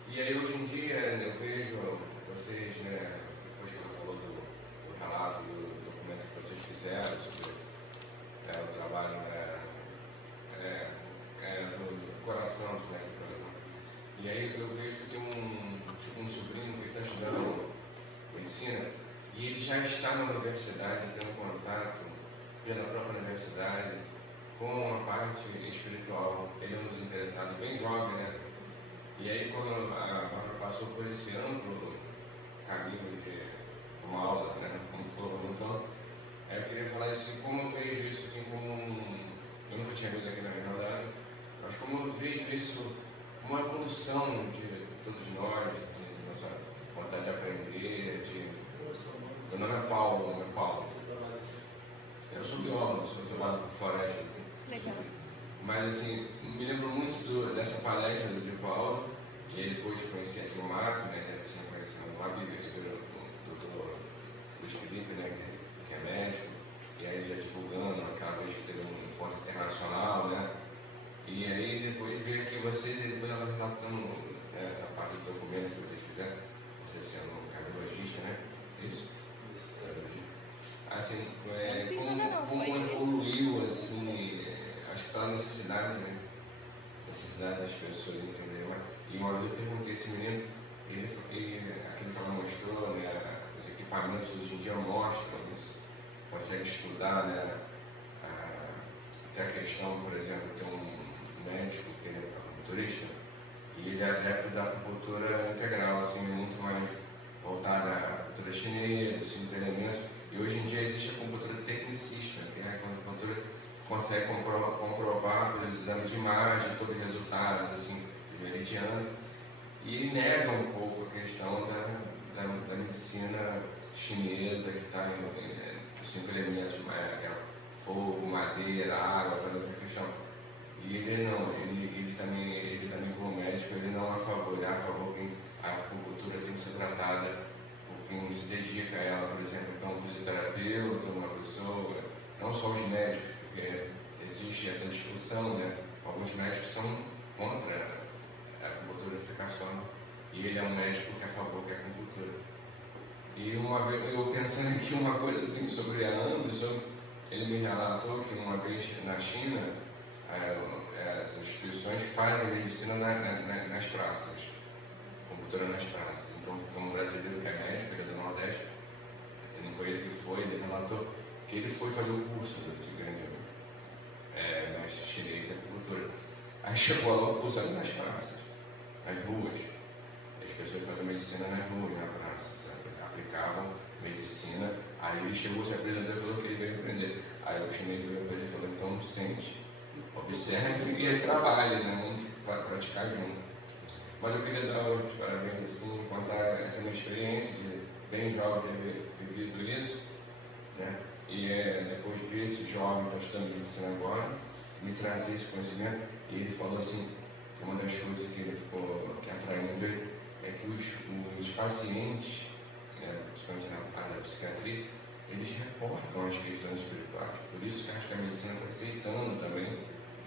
E aí, hoje em dia, eu vejo vocês, né, depois que ela falou do relato, do documento que vocês fizeram sobre o trabalho do coração, né? E aí eu vejo que tem um sobrinho que está estudando medicina e ele já está na universidade, tendo contato pela própria universidade com a parte espiritual. Ele é um dos interessados, bem jovem, né? E aí, quando a Bárbara passou por esse amplo caminho de uma aula, né? Como for, então, eu queria falar assim, como eu vejo isso, assim, eu nunca tinha visto aqui na Rinaldade, mas como eu vejo isso, uma evolução de todos nós, de nossa vontade de aprender, Meu nome é Paulo, Eu sou biólogo, trabalho com floresta, assim. Legal. Mas, assim, me lembro muito dessa palestra do Divaldo, e aí depois conheci aqui o Marco, né? Já tinha conhecido o Marco, e virou doutor Luiz Felipe, né, que é médico, e aí já divulgando aquela vez que teve um encontro internacional, né? E aí depois veio aqui vocês e depois ela relatando, né, essa parte do documento que vocês fizeram, você sendo um cardiologista, né? Isso? Assim, como evoluiu, assim, acho que pela necessidade, né? Necessidade das pessoas entenderem. E uma vez eu perguntei a esse menino, aquilo que ela mostrou, né? Os equipamentos hoje em dia mostram isso, consegue estudar, né? Até a questão, por exemplo, tem um médico que ele é acupunturista e ele é adepto da acupuntura integral, assim, muito mais voltada à acupuntura chinesa, assim, os elementos. E hoje em dia existe a acupuntura tecnicista, que é a acupuntura que consegue comprovar pelos exames de imagem todos os resultados, assim, de meridiano, e nega um pouco a questão da medicina chinesa, que está em 5 elementos, que é fogo, madeira, água, toda essa questão. E ele não, ele também como médico, ele não é a favor, ele é a favor que a acupuntura tem que ser tratada por quem se dedica a ela, por exemplo, então um fisioterapeuta, uma pessoa, não só os médicos, porque existe essa discussão, né? Alguns médicos são contra a acupuntura eficaçona e ele é um médico que é a favor da acupuntura. E uma vez, eu pensando aqui uma coisa assim sobre a Anderson, ele me relatou que uma vez na China, as instituições fazem medicina nas praças, acupuntura nas praças. Então, como brasileiro que é médico, ele é do Nordeste, não foi ele que foi, ele relatou que ele foi fazer o curso desse grande mestre chinês de acupuntura. Aí chegou lá o curso ali nas praças, nas ruas. As pessoas faziam medicina nas ruas, na praça, sabe? Aplicavam medicina. Aí ele chegou, se apresentou e falou que ele veio aprender. Aí o chinês veio para ele e falou, então sente, observe e trabalhe, né? Vamos praticar junto. Mas eu queria dar os parabéns, assim, contar essa minha experiência de bem jovem ter vivido isso, né? E depois de ver esse jovem que eu estou medicina agora, me trazer esse conhecimento, e ele falou assim, que uma das coisas que ele ficou atraindo ele é que os pacientes, né, principalmente na área da psiquiatria, eles reportam as questões espirituais. Por isso que acho que a medicina está aceitando também,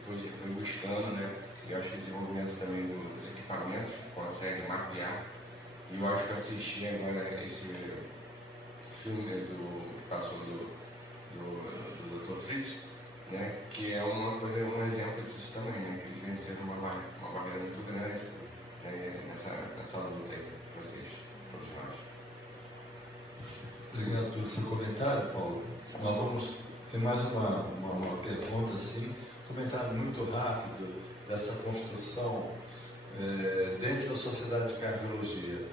foi buscando, né? E eu acho que o desenvolvimento também dos equipamentos consegue mapear. E eu acho que eu assisti agora esse filme que passou do Dr. Fritz, né? Que é uma coisa, um exemplo disso também, né? Que eles venceram uma barreira muito grande, né? nessa luta aí de vocês, todos nós. Obrigado pelo seu comentário, Paulo. Nós vamos ter mais uma pergunta, assim, comentário muito rápido dessa construção dentro da Sociedade de Cardiologia.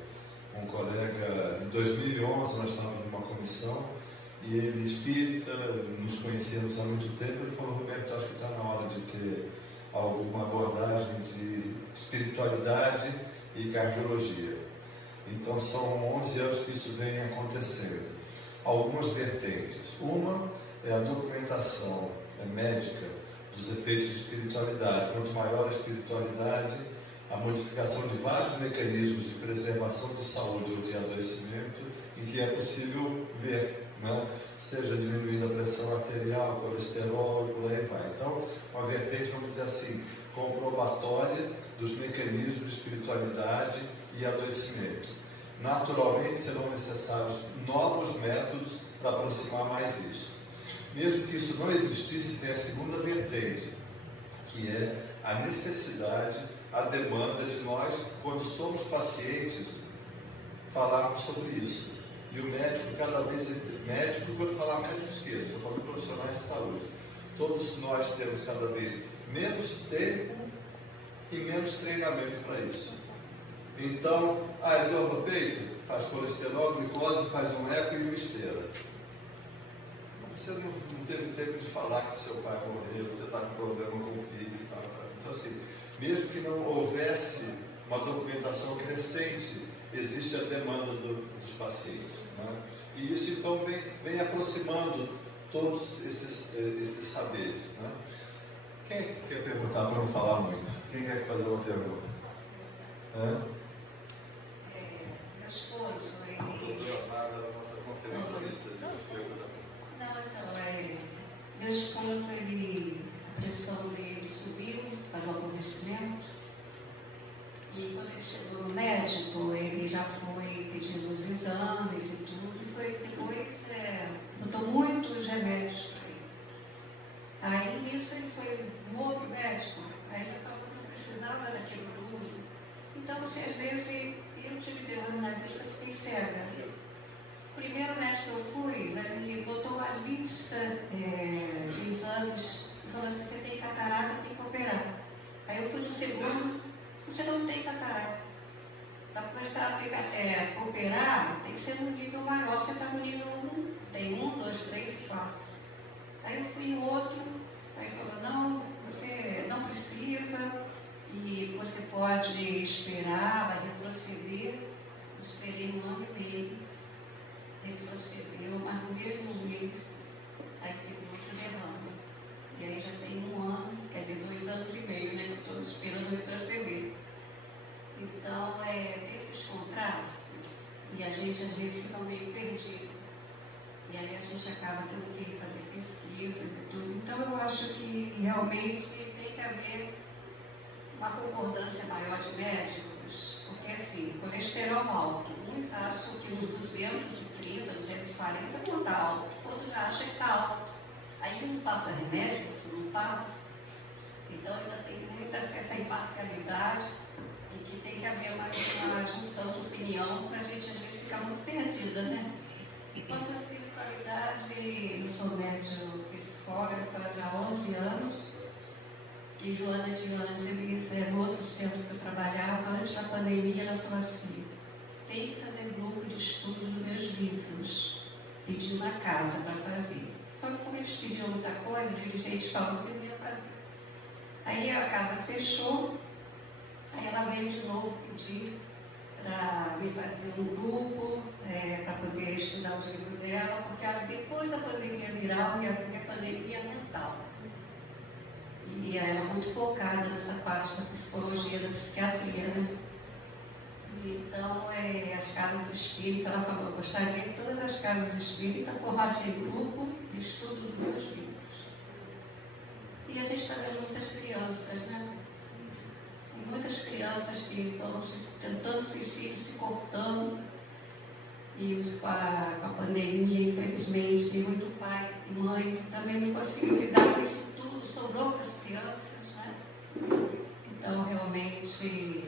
Um colega, em 2011, nós estávamos numa comissão e ele, espírita, nos conhecemos há muito tempo, ele falou, Roberto, acho que está na hora de ter alguma abordagem de espiritualidade e cardiologia. Então, são 11 anos que isso vem acontecendo. Algumas vertentes. Uma é a documentação médica dos efeitos de espiritualidade. Quanto maior a espiritualidade, a modificação de vários mecanismos de preservação de saúde ou de adoecimento, em que é possível ver, né? Seja diminuindo a pressão arterial, colesterol e por aí vai. Então, uma vertente, vamos dizer assim, comprobatória dos mecanismos de espiritualidade e adoecimento. Naturalmente, serão necessários novos métodos para aproximar mais isso. Mesmo que isso não existisse, tem a segunda vertente, que é a necessidade, a demanda de nós, quando somos pacientes, falarmos sobre isso. E o médico, cada vez, quando falar médico, esqueça, estou falando de profissionais de saúde. Todos nós temos cada vez menos tempo e menos treinamento para isso. Então, dor no peito, faz colesterol, glicose, faz um eco e uma esteira. Você não teve tempo de falar que seu pai morreu, que você está com problema com o filho e tal. Então, assim, mesmo que não houvesse uma documentação crescente, existe a demanda dos pacientes, né? E isso, então, vem aproximando todos esses saberes, né? Quem quer perguntar para não falar muito? Quem quer fazer uma pergunta? Meu esposo, ele... O Leonardo, a nossa conferencista. chegou no médico, ele já foi pedindo os exames e tudo, e foi depois, botou muitos remédios para ele. Aí nisso ele foi no outro médico, aí ele falou que não precisava daquilo tudo. Então, assim, às vezes eu tive derrame na vista, fiquei cega. O primeiro médico que eu fui, ele botou uma lista de exames e falou assim, você tem catarata, tem que operar. Aí eu fui no segundo, você não tem catarata. Para começar a operar, tem que ser no nível maior. Você está no nível 1, tem 1, 2, 3, 4. Aí eu fui no outro, aí falou, não, você não precisa e você pode esperar, vai retroceder. Eu esperei 1 ano e meio, retrocedeu, mas no mesmo mês, aí teve outro derrame. E aí já tem 1 ano, quer dizer, 2 anos e meio, né, que eu estou esperando retroceder. Então, tem esses contrastes, e a gente às vezes fica meio perdido. E aí a gente acaba tendo que fazer pesquisa e tudo. Então, eu acho que realmente tem que haver uma concordância maior de médicos, porque assim, colesterol alto, uns acham que uns 230, 240 não está alto, outros já acham que está alto. Aí um passa remédio, outro não passa. Então ainda tem muita essa imparcialidade e que tem que haver uma junção de opinião para a gente às vezes ficar muito perdida, né? E quanto à espiritualidade, eu sou médium psicógrafa já há 11 anos. E Joana de Ângeles, no outro centro que eu trabalhava, antes da pandemia, ela falou assim, tem que fazer grupo de estudo dos meus livros. Pedi uma casa para fazer. Só que como eles pediam muita coisa, os dirigentes falaram que não ia fazer. Aí a casa fechou, aí ela veio de novo pedir para me fazer um grupo, para poder estudar os livros dela, porque depois da pandemia viral ia vir a pandemia mental. E ela é muito focada nessa parte da psicologia, da psiquiatria, né? Então, as casas espíritas, ela falou, eu gostaria que todas as casas espíritas formassem grupo de estudo dos meus livros. E a gente está vendo muitas crianças, né? E muitas crianças que estão tentando suicídio, se cortando. E com a pandemia, infelizmente, muito pai e mãe também não conseguiu lidar com isso tudo, sobrou para as crianças, né? Então, realmente,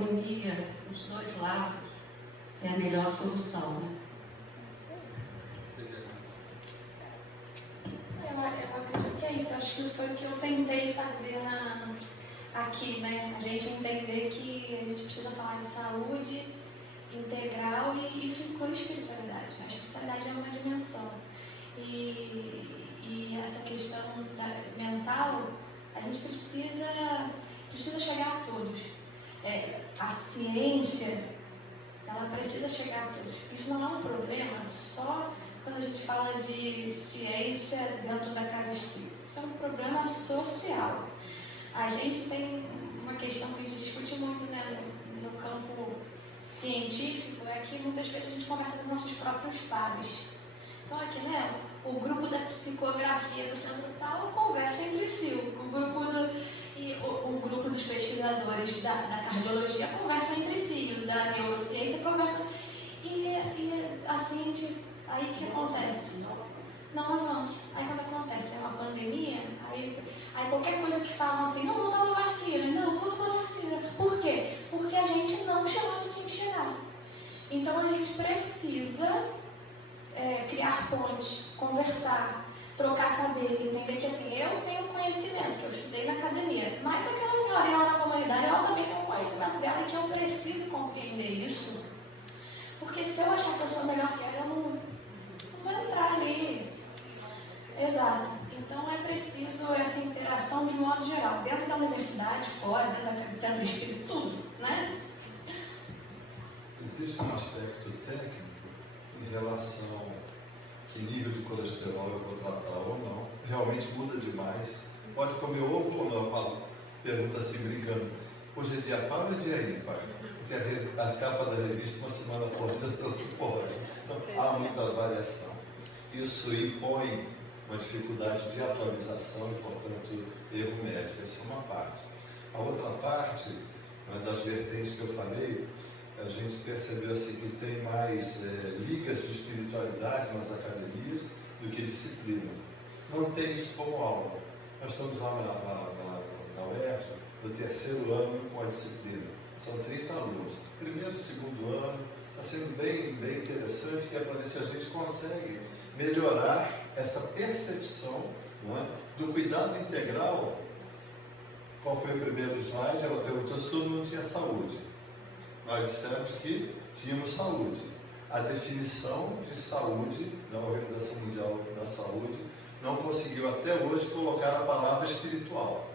unir os dois lados é a melhor solução, né? Eu acredito que é isso. Acho que foi o que eu tentei fazer aqui, né? A gente entender que a gente precisa falar de saúde integral e isso inclui espiritualidade. A espiritualidade é uma dimensão. E essa questão mental, a gente precisa chegar a todos. A ciência, ela precisa chegar a todos. Isso não é um problema só quando a gente fala de ciência dentro da casa espírita. Isso é um problema social. A gente tem uma questão que a gente discute muito, né, no campo científico, é que muitas vezes a gente conversa com os nossos próprios pares. Então aqui, né, o grupo da psicografia do centro tal conversa entre si, o grupo dos pesquisadores da cardiologia conversa entre si, o da neurociência conversa. E assim, aí o que acontece? Não avança. Aí quando acontece uma pandemia, aí qualquer coisa que falam assim, não vou tomar vacina, não vou tomar vacina. Por quê? Porque a gente não chegou onde tinha que chegar. Então a gente precisa criar pontes, conversar, trocar saber, entender que assim, eu tenho conhecimento, que eu estudei na academia, mas aquela senhorinha lá na comunidade, ela também tem um conhecimento dela e que eu preciso compreender isso. Porque se eu achar que eu sou melhor que ela, eu não vou entrar ali. Exato. Então é preciso essa interação de modo geral, dentro da universidade, fora, dentro do centro espírita, tudo, né? Existe um aspecto técnico em relação a que nível de colesterol eu vou tratar ou não. Realmente muda demais. Pode comer ovo ou não? Eu falo, pergunta assim brincando. Hoje é dia par ou é dia ímpar? Porque a capa da revista uma semana pode, não pode. Então, há muita variação. Isso impõe uma dificuldade de atualização e, portanto, erro médico. Essa é uma parte. A outra parte uma das vertentes que eu falei, a gente percebeu assim, que tem mais ligas de espiritualidade nas academias do que disciplina. Não tem isso como aula. Nós estamos lá na UERJ, no 3º ano com a disciplina. São 30 alunos. Primeiro e segundo ano, está sendo bem interessante, que é para ver se a gente consegue melhorar essa percepção, não é, do cuidado integral. Qual foi o primeiro slide? Ela perguntou se todo mundo tinha saúde. Nós dissemos que tínhamos saúde. A definição de saúde da Organização Mundial da Saúde não conseguiu até hoje colocar a palavra espiritual.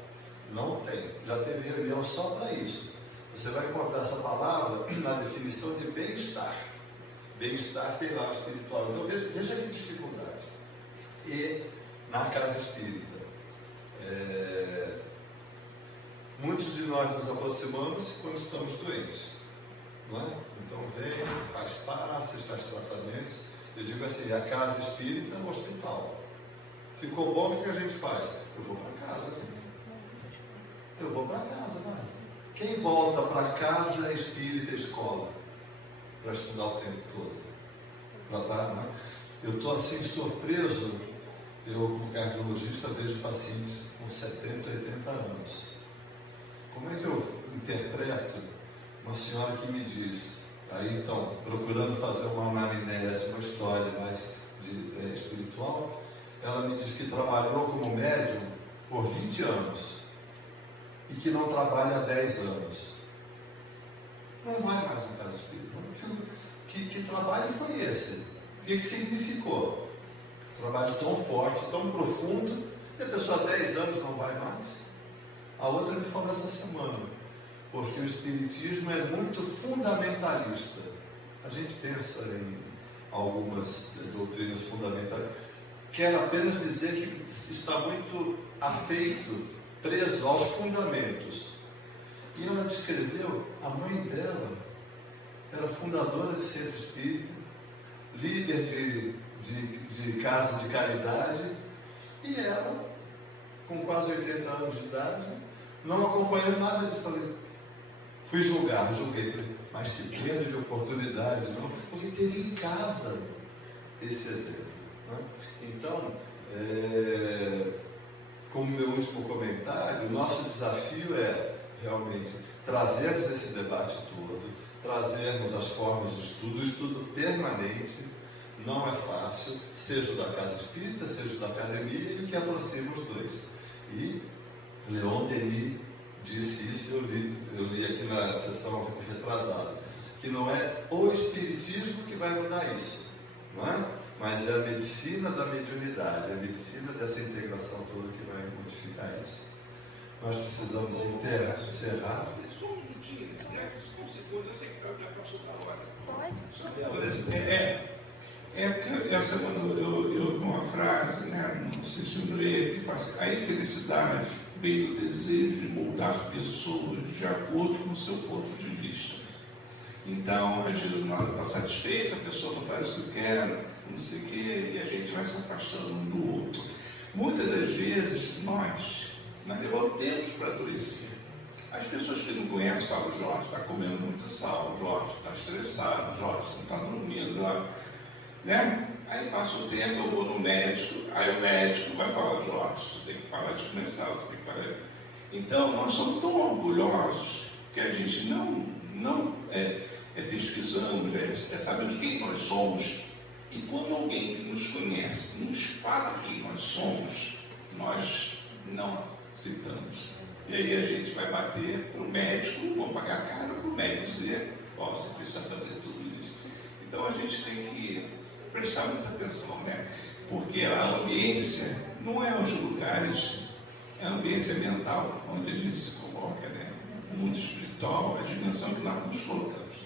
Não tem. Já teve reunião só para isso. Você vai encontrar essa palavra na definição de bem-estar. Bem-estar tem lá o espiritual. Então veja que dificuldade. E na casa espírita, muitos de nós nos aproximamos quando estamos doentes, não é? Então vem, faz passes, faz tratamentos. Eu digo assim, a casa espírita é um hospital. Ficou bom, o que a gente faz? Eu vou para casa. Eu vou para casa, vai. Quem volta para casa espírita escola? Para estudar o tempo todo. Não é? Eu estou assim surpreso. Eu, como cardiologista, vejo pacientes com 70, 80 anos. Como é que eu interpreto uma senhora que me diz, aí então, procurando fazer uma anamnese, uma história mais espiritual, ela me diz que trabalhou como médium por 20 anos e que não trabalha há 10 anos. Não vai mais na casa espírita. Que trabalho foi esse? O que significou? Trabalho tão forte, tão profundo, e a pessoa há 10 anos não vai mais. A outra me falou essa semana, porque o espiritismo é muito fundamentalista. A gente pensa em algumas doutrinas fundamentalistas. Quero apenas dizer que está muito afeito, preso aos fundamentos. E ela descreveu, a mãe dela era fundadora de centro espírita, líder de casa de caridade, e ela, com quase 80 anos de idade, não acompanhou nada disso. Falei, fui julguei, mas que perda de oportunidade, não? Porque teve em casa esse exemplo. Não é? Então, como meu último comentário, o nosso desafio é realmente trazermos esse debate todo, trazermos as formas de estudo, o estudo permanente. Não é fácil, seja da casa espírita, seja da academia, e o que aproxima os dois. E Leon Denis disse isso, eu li aqui na sessão retrasada, que não é o espiritismo que vai mudar isso, não é? Mas é a medicina da mediunidade, a medicina dessa integração toda que vai modificar isso. Nós precisamos encerrar. Só um minutinho, né? Eu sei que já passou da hora. Pode. Porque essa semana eu vi uma frase, né? Não sei se eu li, que fala assim: a infelicidade veio do desejo de moldar pessoas de acordo com o seu ponto de vista. Então, às vezes, nada está satisfeita, a pessoa não faz o que quer, não sei o quê, e a gente vai se afastando um do outro. Muitas das vezes, nós levantamos para adoecer. As pessoas que não conhecem falam: Jorge está comendo muito sal, Jorge está estressado, Jorge não está dormindo lá. Né? Aí passa o tempo, eu vou no médico, aí o médico vai falar: Jorge, tu tem que parar de comer sal, tu tem que parar. Então, nós somos tão orgulhosos que a gente não pesquisamos, sabemos quem nós somos. E quando alguém que nos conhece nos fala quem nós somos, nós não aceitamos. E aí a gente vai bater para o médico, vamos pagar caro para o médico dizer: ó, você precisa fazer tudo isso. Então a gente tem que prestar muita atenção, né? Porque a ambiência não é os lugares, é a ambiência mental onde a gente se coloca, né? O mundo espiritual, a dimensão que nós nos colocamos.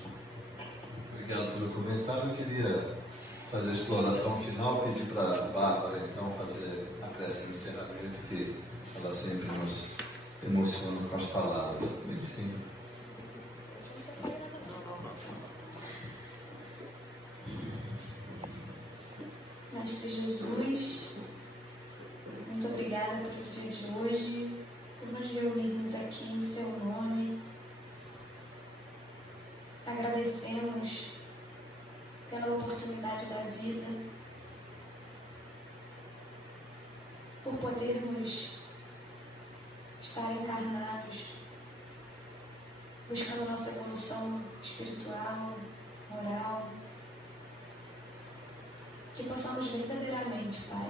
Obrigado pelo comentário. Eu queria fazer a exploração final, pedir para a Bárbara então fazer a prece de encerramento, que ela sempre nos emociona com as palavras. Sim. Mestre Jesus, muito obrigada pelo dia de hoje, por nos reunirmos aqui em seu nome, agradecemos pela oportunidade da vida, por podermos estar encarnados, buscando nossa evolução espiritual, moral, que possamos verdadeiramente, Pai,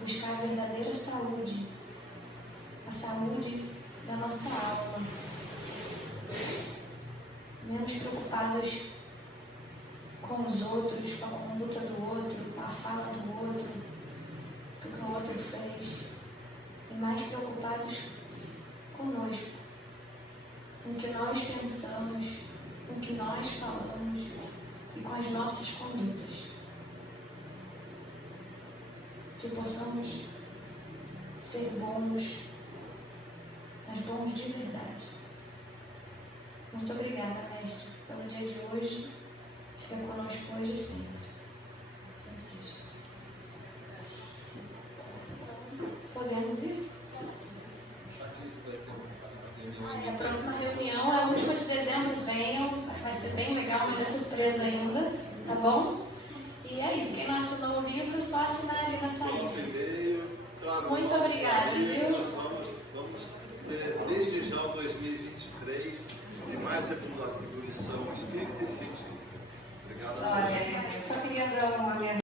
buscar a verdadeira saúde, a saúde da nossa alma, menos preocupados com os outros, com a conduta do outro, com a fala do outro, do que o outro fez, e mais preocupados conosco, com o que nós pensamos, com o que nós falamos e com as nossas condutas. Que possamos ser bons, mas bons de verdade. Muito obrigada, Mestre, pelo dia de hoje. Fica conosco hoje e sempre. Assim seja. Podemos ir? A próxima reunião é a última de dezembro. Venham, vai ser bem legal, mas é surpresa ainda, tá bom? E é isso, quem não assinou o livro, só assinar ali na saída. Muito obrigada, viu? Vamos ter, desde já o 2023, de mais evolução espírita e científica. Obrigado. Olha, eu só queria dar uma